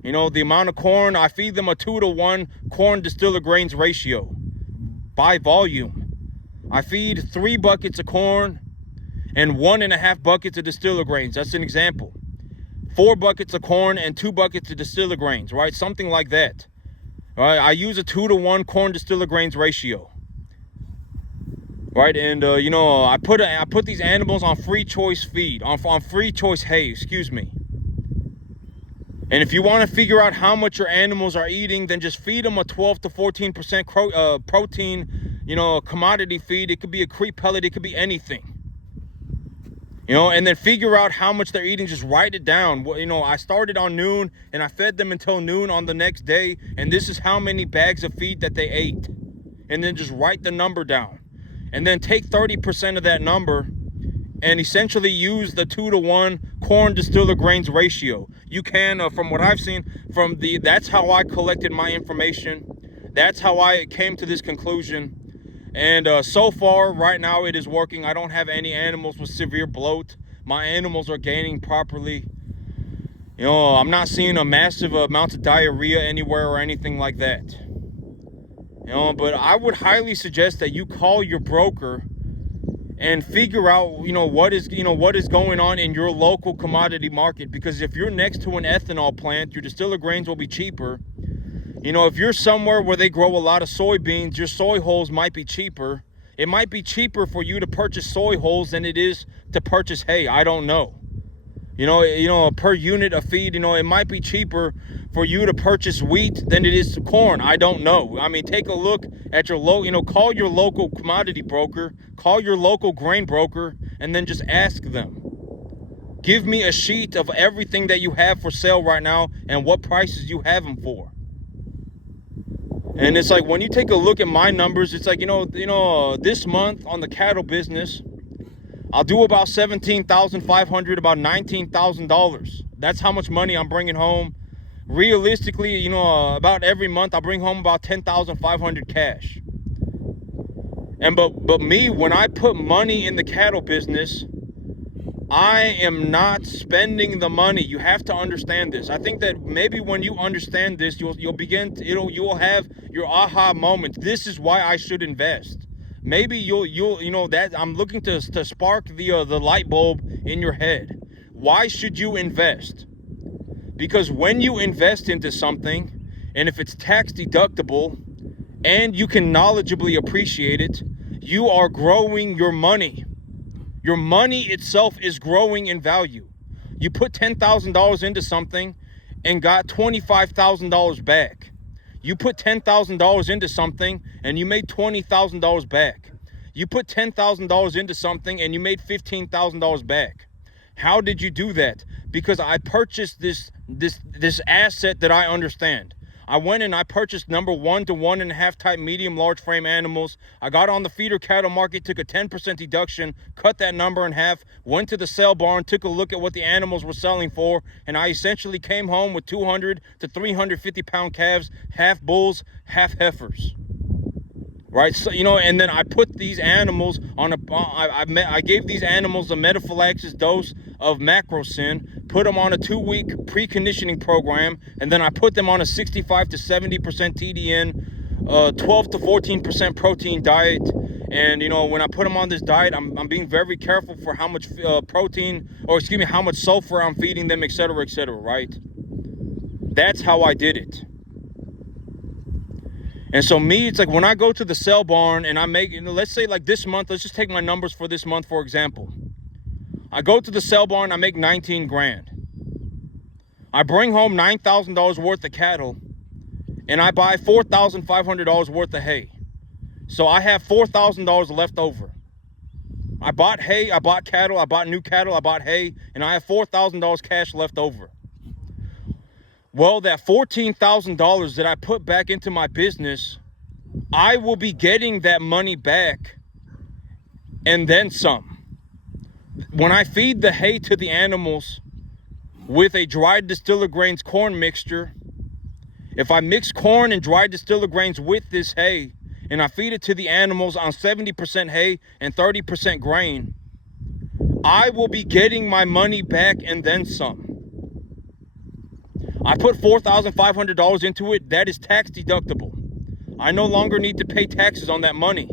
You know, the amount of corn, I feed them a 2 to 1 corn distiller grains ratio by volume. I feed 3 buckets of corn and 1.5 buckets of distiller grains. That's an example. 4 buckets of corn and 2 buckets of distiller grains, right? Something like that. Right? I use a 2 to 1 corn distiller grains ratio. Right? And, you know, I put these animals on free choice feed, on free choice hay, excuse me. And if you want to figure out how much your animals are eating, then just feed them a 12 to 14% protein, a commodity feed. It could be a creep pellet. It could be anything. And then figure out how much they're eating. Just write it down. I started on noon and I fed them until noon on the next day. And this is how many bags of feed that they ate. And then just write the number down. And then take 30% of that number and essentially use the 2-to-1 corn distiller grains ratio. You can, from what I've seen, that's how I collected my information. That's how I came to this conclusion. And so far, right now, it is working. I don't have any animals with severe bloat. My animals are gaining properly. I'm not seeing a massive amount of diarrhea anywhere or anything like that. But I would highly suggest that you call your broker and figure out, what is going on in your local commodity market. Because if you're next to an ethanol plant, your distiller grains will be cheaper. If you're somewhere where they grow a lot of soybeans, your soy hulls might be cheaper. It might be cheaper for you to purchase soy hulls than it is to purchase hay. I don't know. Per unit of feed, it might be cheaper for you to purchase wheat than it is corn. I don't know. I mean, take a look at your call your local commodity broker, call your local grain broker, and then just ask them. Give me a sheet of everything that you have for sale right now and what prices you have them for. And it's like, when you take a look at my numbers, it's like, this month on the cattle business, I'll do about $17,500, about $19,000. That's how much money I'm bringing home. Realistically, about every month I bring home about $10,500 cash. And but me, when I put money in the cattle business, I am not spending the money. You have to understand this. I think that maybe when you understand this, you will have your aha moment. This is why I should invest. Maybe that I'm looking to spark the light bulb in your head. Why should you invest? Because when you invest into something, and if it's tax deductible, and you can knowledgeably appreciate it, you are growing your money. Your money itself is growing in value. You put $10,000 into something and got $25,000 back. You put $10,000 into something and you made $20,000 back. You put $10,000 into something and you made $15,000 back. How did you do that? Because I purchased this asset that I understand. I went and I purchased number 1 to 1.5 type medium large frame animals. I got on the feeder cattle market, took a 10% deduction, cut that number in half, went to the sale barn, took a look at what the animals were selling for, and I essentially came home with 200 to 350 pound calves, half bulls, half heifers. Right, so and then I put these animals on I gave these animals a metaphylaxis dose of macrocin, put them on a 2-week preconditioning program, and then I put them on a 65 to 70% TDN, 12 to 14% protein diet. And when I put them on this diet, I'm being very careful for how much how much sulfur I'm feeding them, etc., right? That's how I did it. And so it's like when I go to the sale barn and I make, let's say like this month, let's just take my numbers for this month, for example. I go to the sale barn, I make 19 grand. I bring home $9,000 worth of cattle and I buy $4,500 worth of hay. So I have $4,000 left over. I bought hay, I bought cattle, I bought new cattle, I bought hay, and I have $4,000 cash left over. Well, that $14,000 that I put back into my business, I will be getting that money back and then some. When I feed the hay to the animals with a dried distiller grains corn mixture, if I mix corn and dried distiller grains with this hay and I feed it to the animals on 70% hay and 30% grain, I will be getting my money back and then some. I put $4,500 into it. That is tax deductible. I no longer need to pay taxes on that money.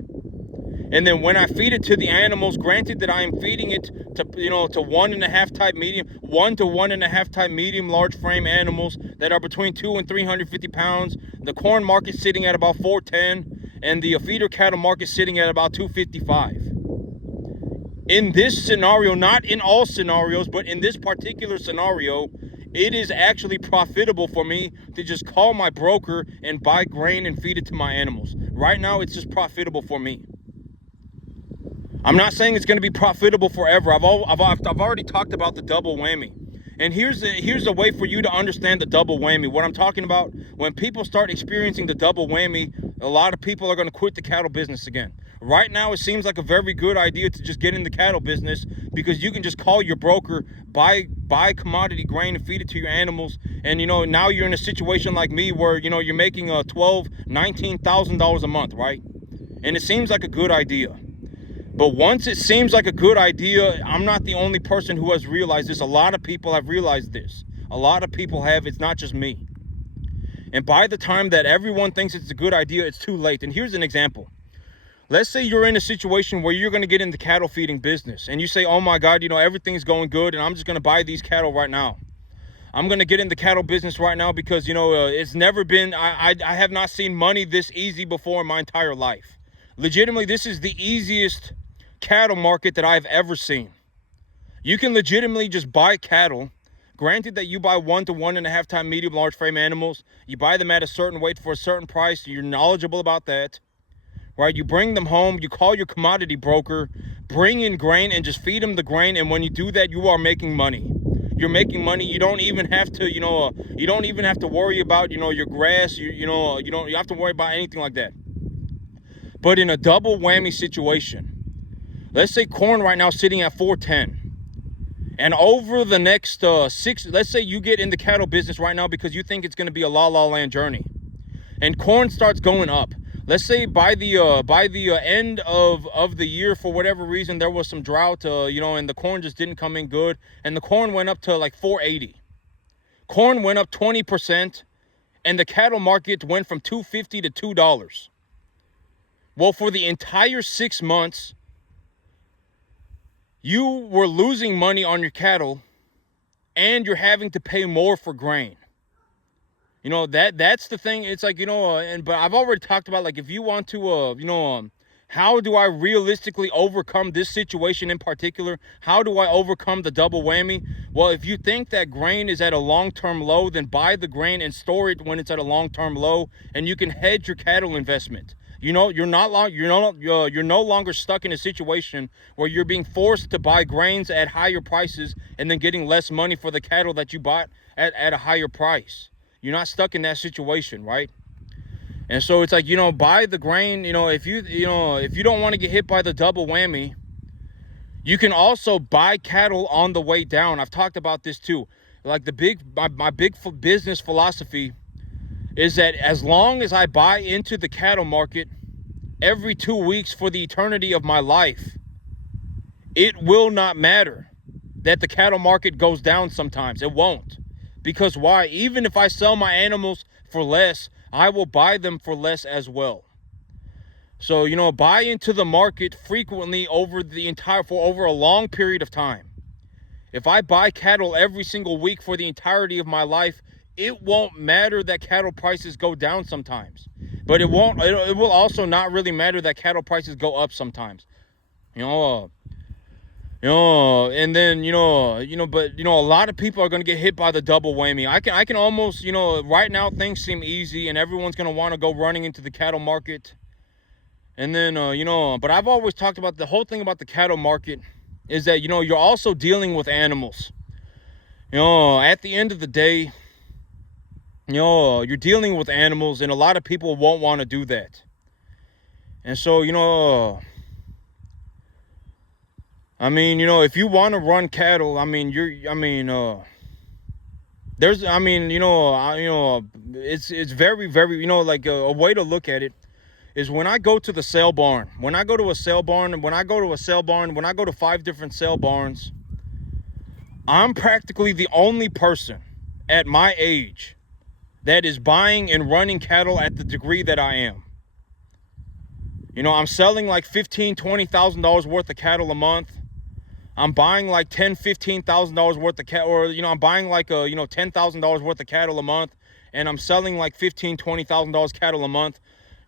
And then when I feed it to the animals, granted that I am feeding it to 1.5 type medium, 1 to 1.5 type medium large frame animals that are between 2 and 350 pounds. The corn market sitting at about 410, and the feeder cattle market sitting at about 255. In this scenario, not in all scenarios, but in this particular scenario, it is actually profitable for me to just call my broker and buy grain and feed it to my animals. Right now, it's just profitable for me. I'm not saying it's going to be profitable forever. I've already talked about the double whammy. And here's the way for you to understand the double whammy. What I'm talking about, when people start experiencing the double whammy, a lot of people are going to quit the cattle business again. Right now, it seems like a very good idea to just get in the cattle business, because you can just call your broker, buy commodity grain and feed it to your animals. And, now you're in a situation like me where, you're making $12,000, $19,000 a month, right? And it seems like a good idea. But once it seems like a good idea, I'm not the only person who has realized this. A lot of people have realized this. A lot of people have. It's not just me. And by the time that everyone thinks it's a good idea, it's too late. And here's an example. Let's say you're in a situation where you're going to get into cattle feeding business. And you say, oh my God, everything's going good, and I'm just going to buy these cattle right now. I'm going to get in the cattle business right now because, it's never been, I have not seen money this easy before in my entire life. Legitimately, this is the easiest cattle market that I've ever seen. You can legitimately just buy cattle. Granted that you buy 1 to 1.5 time medium large frame animals. You buy them at a certain weight for a certain price. You're knowledgeable about that, right? You bring them home. You call your commodity broker, bring in grain, and just feed them the grain. And when you do that, you are making money. You're making money. You don't even have to, you don't even have to worry about, your grass. You don't have to worry about anything like that. But in a double whammy situation, let's say corn right now sitting at 410. And over the next let's say you get in the cattle business right now because you think it's going to be a la-la-land journey. And corn starts going up. Let's say by the end of the year, for whatever reason, there was some drought, and the corn just didn't come in good. And the corn went up to like 480. Corn went up 20%. And the cattle market went from $2.50 to $2. Well, for the entire 6 months, you were losing money on your cattle, and you're having to pay more for grain. That's the thing. It's like, but I've already talked about, like, if you want to, how do I realistically overcome this situation in particular? How do I overcome the double whammy? Well, if you think that grain is at a long-term low, then buy the grain and store it when it's at a long-term low, and you can hedge your cattle investment. You're no longer stuck in a situation where you're being forced to buy grains at higher prices and then getting less money for the cattle that you bought at a higher price. You're not stuck in that situation, right? And so it's like, buy the grain. If you don't want to get hit by the double whammy, you can also buy cattle on the way down. I've talked about this too. Like my big business philosophy is that as long as I buy into the cattle market every 2 weeks for the eternity of my life, it will not matter that the cattle market goes down sometimes. It won't. Because why? Even if I sell my animals for less, I will buy them for less as well. So, buy into the market frequently over a long period of time. If I buy cattle every single week for the entirety of my life, it won't matter that cattle prices go down sometimes. But it will also not really matter that cattle prices go up sometimes. And then, but a lot of people are going to get hit by the double whammy. I can almost, right now things seem easy and everyone's going to want to go running into the cattle market. And then, but I've always talked about the whole thing about the cattle market is that, you're also dealing with animals. At the end of the day, you're dealing with animals, and a lot of people won't want to do that. And so, if you want to run cattle, it's very, very, like a way to look at it is when I go to the sale barn, when I go to 5 different sale barns, I'm practically the only person at my age that is buying and running cattle at the degree that I am. I'm selling like $15,000, $20,000 worth of cattle a month. I'm buying like $10,000, $15,000 worth of cattle, or, I'm buying like $10,000 worth of cattle a month, and I'm selling like $15,000, $20,000 cattle a month.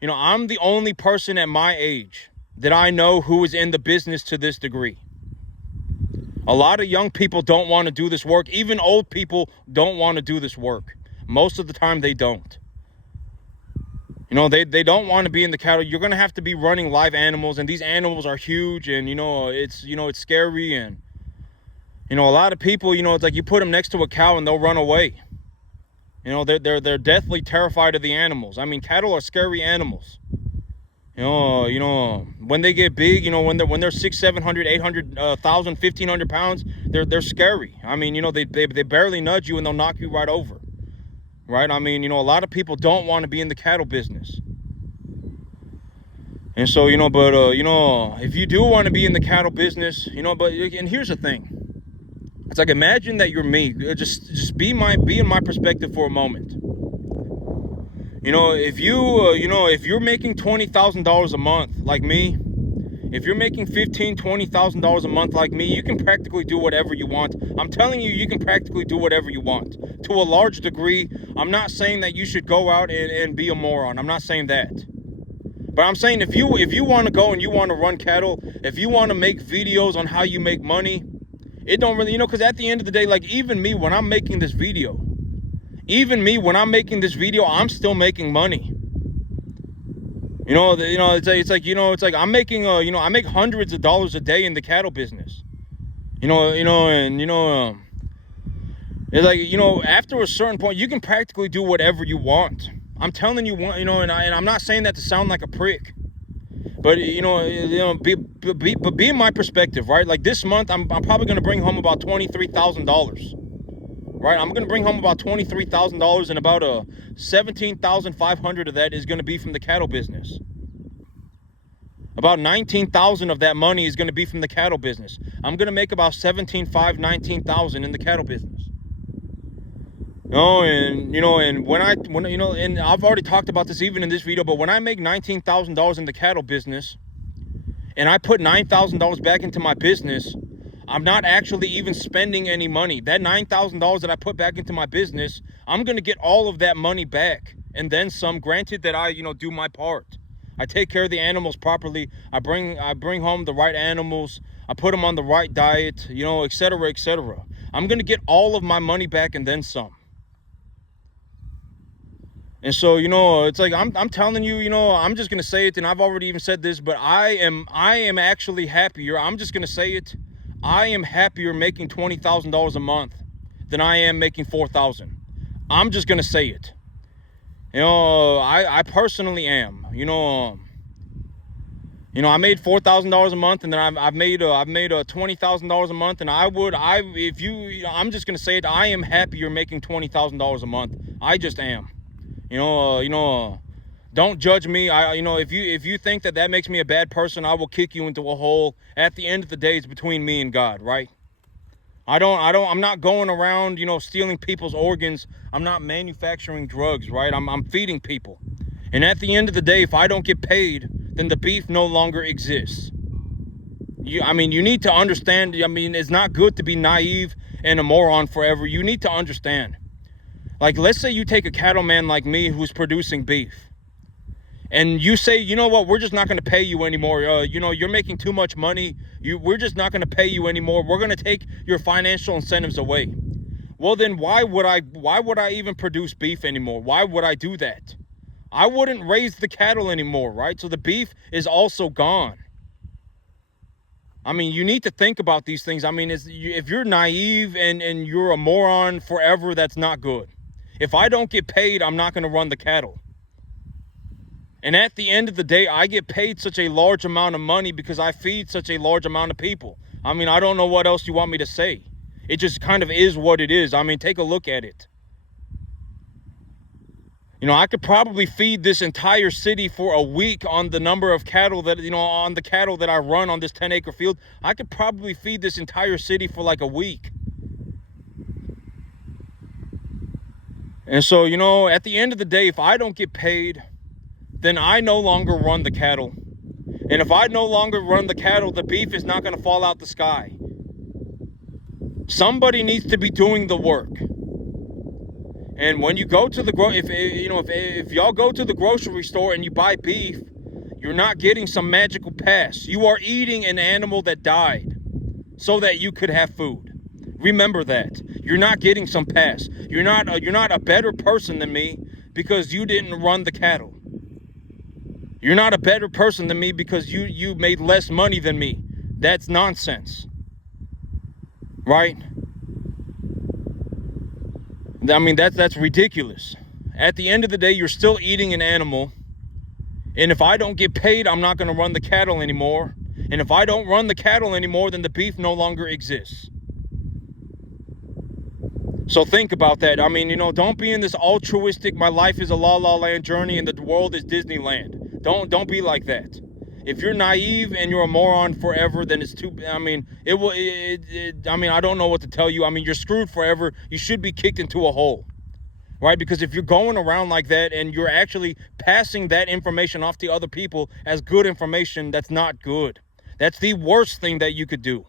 I'm the only person at my age that I know who is in the business to this degree. A lot of young people don't want to do this work. Even old people don't want to do this work. Most of the time they don't. You know, they don't want to be in the cattle. You're going to have to be running live animals, and these animals are huge, and, it's scary. And, a lot of people, it's like you put them next to a cow and they'll run away. They're deathly terrified of the animals. I mean, cattle are scary animals. When they get big, when they're 600, 700, 800, 1,000, 1,500 pounds, they're scary. I mean, they barely nudge you and they'll knock you right over. Right? I mean, a lot of people don't want to be in the cattle business. And so, if you do want to be in the cattle business, and here's the thing. It's like, imagine that you're me. Just be in my perspective for a moment. If you're making $20,000 a month like me, if you're making $15,000, $20,000 a month like me, you can practically do whatever you want. I'm telling you, you can practically do whatever you want. To a large degree, I'm not saying that you should go out and be a moron. I'm not saying that. But I'm saying if you want to go and you want to run cattle, if you want to make videos on how you make money, it don't really, because at the end of the day, like even me, when I'm making this video, I'm still making money. It's like I'm making I make hundreds of dollars a day in the cattle business. It's like, after a certain point, you can practically do whatever you want. I'm telling you, and I'm not saying that to sound like a prick, but be in my perspective, right? Like this month, I'm probably gonna bring home about $23,000. Right, I'm gonna bring home about $23,000, and about $17,500 of that is gonna be from the cattle business. About $19,000 of that money is gonna be from the cattle business. I'm gonna make about $17,500, $19,000 in the cattle business. And I've already talked about this even in this video, but when I make $19,000 in the cattle business, and I put $9,000 back into my business, I'm not actually even spending any money. That $9,000 that I put back into my business, I'm going to get all of that money back and then some, granted that I, do my part. I take care of the animals properly. I bring home the right animals. I put them on the right diet, et cetera, et cetera. I'm going to get all of my money back and then some. And so, it's like, I'm telling you, I'm just going to say it, and I've already even said this, but I am actually happier. I'm just going to say it. I am happier making $20,000 a month than I am making $4,000. I'm just gonna say it. I personally am. I made $4,000 a month, and then I've made $20,000 a month, and I'm just gonna say it. I am happier making $20,000 a month. I just am. Don't judge me. If you think that makes me a bad person, I will kick you into a hole. At the end of the day, it's between me and God, right? I'm not going around, stealing people's organs. I'm not manufacturing drugs, right? I'm feeding people. And at the end of the day, if I don't get paid, then the beef no longer exists. You need to understand. It's not good to be naive and a moron forever. You need to understand. Like, let's say you take a cattleman like me who's producing beef. And you say, you know what, we're just not going to pay you anymore. You're making too much money. We're just not going to pay you anymore. We're going to take your financial incentives away. Well, then why would I even produce beef anymore? Why would I do that? I wouldn't raise the cattle anymore, right? So the beef is also gone. You need to think about these things. If you're naive and you're a moron forever, that's not good. If I don't get paid, I'm not going to run the cattle. And at the end of the day, I get paid such a large amount of money because I feed such a large amount of people. I don't know what else you want me to say. It just kind of is what it is. Take a look at it. I could probably feed this entire city for a week on the number of cattle that, on the cattle that I run on this 10-acre field. I could probably feed this entire city for like a week. And so, at the end of the day, if I don't get paid, then I no longer run the cattle. And if I no longer run the cattle, the beef is not going to fall out the sky. Somebody needs to be doing the work. And when you go to if y'all go to the grocery store and you buy beef, you're not getting some magical pass. You are eating an animal that died so that you could have food. Remember that. You're not getting some pass. You're not a better person than me because you didn't run the cattle. You're not a better person than me because you made less money than me. That's nonsense, right? I mean, that's ridiculous. At the end of the day, you're still eating an animal. And if I don't get paid, I'm not going to run the cattle anymore. And if I don't run the cattle anymore, then the beef no longer exists. So think about that. I mean, don't be in this altruistic, my life is a la-la-land journey and the world is Disneyland. Don't be like that. If you're naive and you're a moron forever, then it's too, I mean, I don't know what to tell you. I mean, you're screwed forever. You should be kicked into a hole. Right? Because if you're going around like that and you're actually passing that information off to other people as good information, that's not good. That's the worst thing that you could do.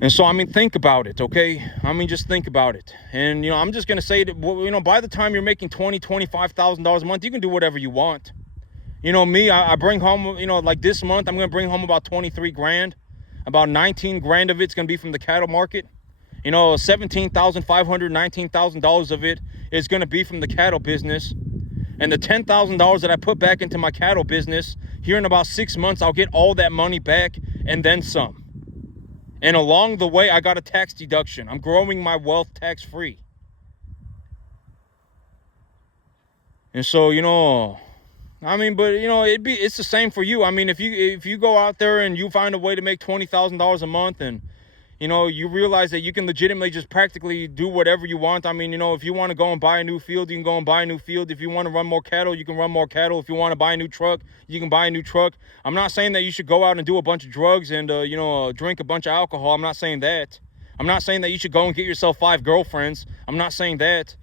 And so, I mean, think about it, okay? I mean, just think about it. And, I'm just going to say that, by the time you're making $20,000, $25,000 a month, you can do whatever you want. Me, I bring home, like this month, I'm going to bring home about 23 grand. About 19 grand of it's going to be from the cattle market. $17,500, $19,000 of it is going to be from the cattle business. And the $10,000 that I put back into my cattle business, here in about 6 months, I'll get all that money back and then some. And along the way, I got a tax deduction. I'm growing my wealth tax-free. And so, I mean, but, it's the same for you. I mean, if you go out there and you find a way to make $20,000 a month and, you realize that you can legitimately just practically do whatever you want. I mean, if you want to go and buy a new field, you can go and buy a new field. If you want to run more cattle, you can run more cattle. If you want to buy a new truck, you can buy a new truck. I'm not saying that you should go out and do a bunch of drugs and, drink a bunch of alcohol. I'm not saying that. I'm not saying that you should go and get yourself 5 girlfriends. I'm not saying that.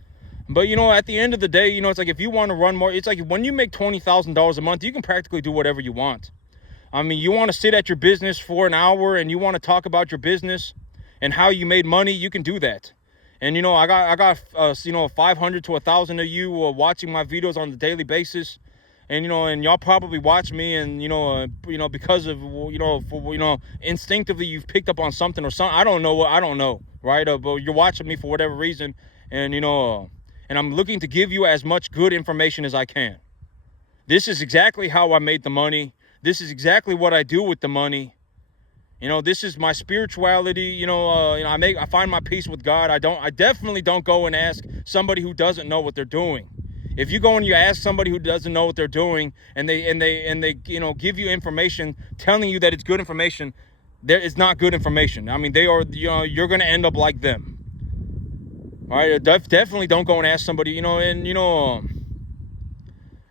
But, at the end of the day, it's like if you want to run more, it's like when you make $20,000 a month, you can practically do whatever you want. I mean, you want to sit at your business for an hour and you want to talk about your business and how you made money, you can do that. And, I got 500 to 1,000 of you watching my videos on the daily basis. And, and y'all probably watch me and, because of, instinctively you've picked up on something or something. I don't know, right? But you're watching me for whatever reason. And, and I'm looking to give you as much good information as I can. This is exactly how I made the money. This is exactly what I do with the money. This is my spirituality. I find my peace with God. I definitely don't go and ask somebody who doesn't know what they're doing. If you go and you ask somebody who doesn't know what they're doing and they give you information telling you that it's good information, it's not good information. I mean, they are, you're going to end up like them. All right, definitely don't go and ask somebody,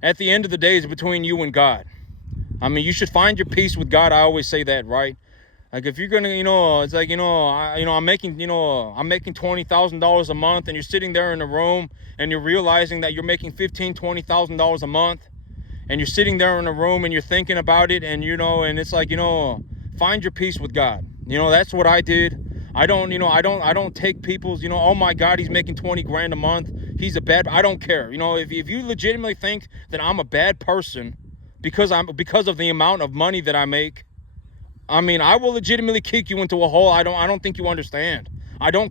at the end of the day, it's between you and God. I mean, you should find your peace with God. I always say that, right? Like if you're gonna, it's like, I'm making $20,000 a month, and you're sitting there in a room, and you're realizing that you're making $20,000 a month, and you're sitting there in a room, and you're thinking about it, and and it's like, find your peace with God. That's what I did. I don't take people's, oh my God, he's making 20 grand a month. He's a bad, I don't care. If you legitimately think that I'm a bad person because of the amount of money that I make, I mean, I will legitimately kick you into a hole. I don't think you understand.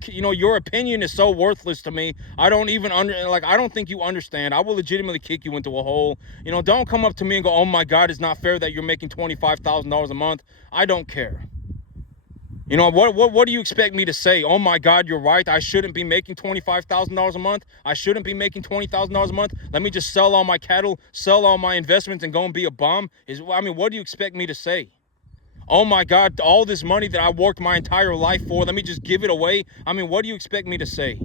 Your opinion is so worthless to me. I don't think you understand. I will legitimately kick you into a hole. Don't come up to me and go, oh my God, it's not fair that you're making $25,000 a month. I don't care. What do you expect me to say? Oh my God, you're right. I shouldn't be making $25,000 a month. I shouldn't be making $20,000 a month. Let me just sell all my cattle, sell all my investments, and go and be a bum. What do you expect me to say? Oh my God, all this money that I worked my entire life for, let me just give it away. What do you expect me to say?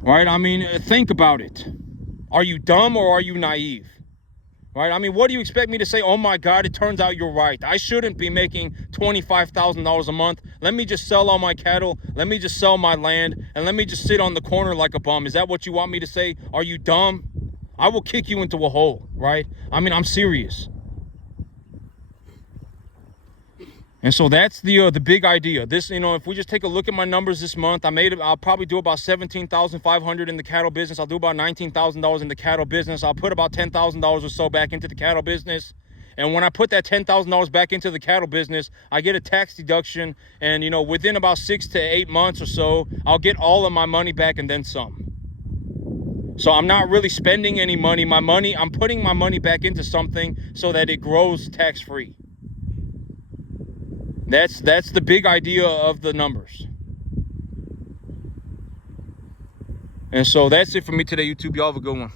Right? Think about it. Are you dumb or are you naive? Right? What do you expect me to say? Oh my God, it turns out you're right. I shouldn't be making $25,000 a month. Let me just sell all my cattle. Let me just sell my land. And let me just sit on the corner like a bum. Is that what you want me to say? Are you dumb? I will kick you into a hole, right? I'm serious. And so that's the big idea. This, if we just take a look at my numbers this month, I'll probably do about $17,500 in the cattle business. I'll do about $19,000 in the cattle business. I'll put about $10,000 or so back into the cattle business. And when I put that $10,000 back into the cattle business, I get a tax deduction. And, within about 6 to 8 months or so, I'll get all of my money back and then some. So I'm not really spending any money. I'm putting my money back into something so that it grows tax-free. That's the big idea of the numbers. And so that's it for me today, YouTube. Y'all have a good one.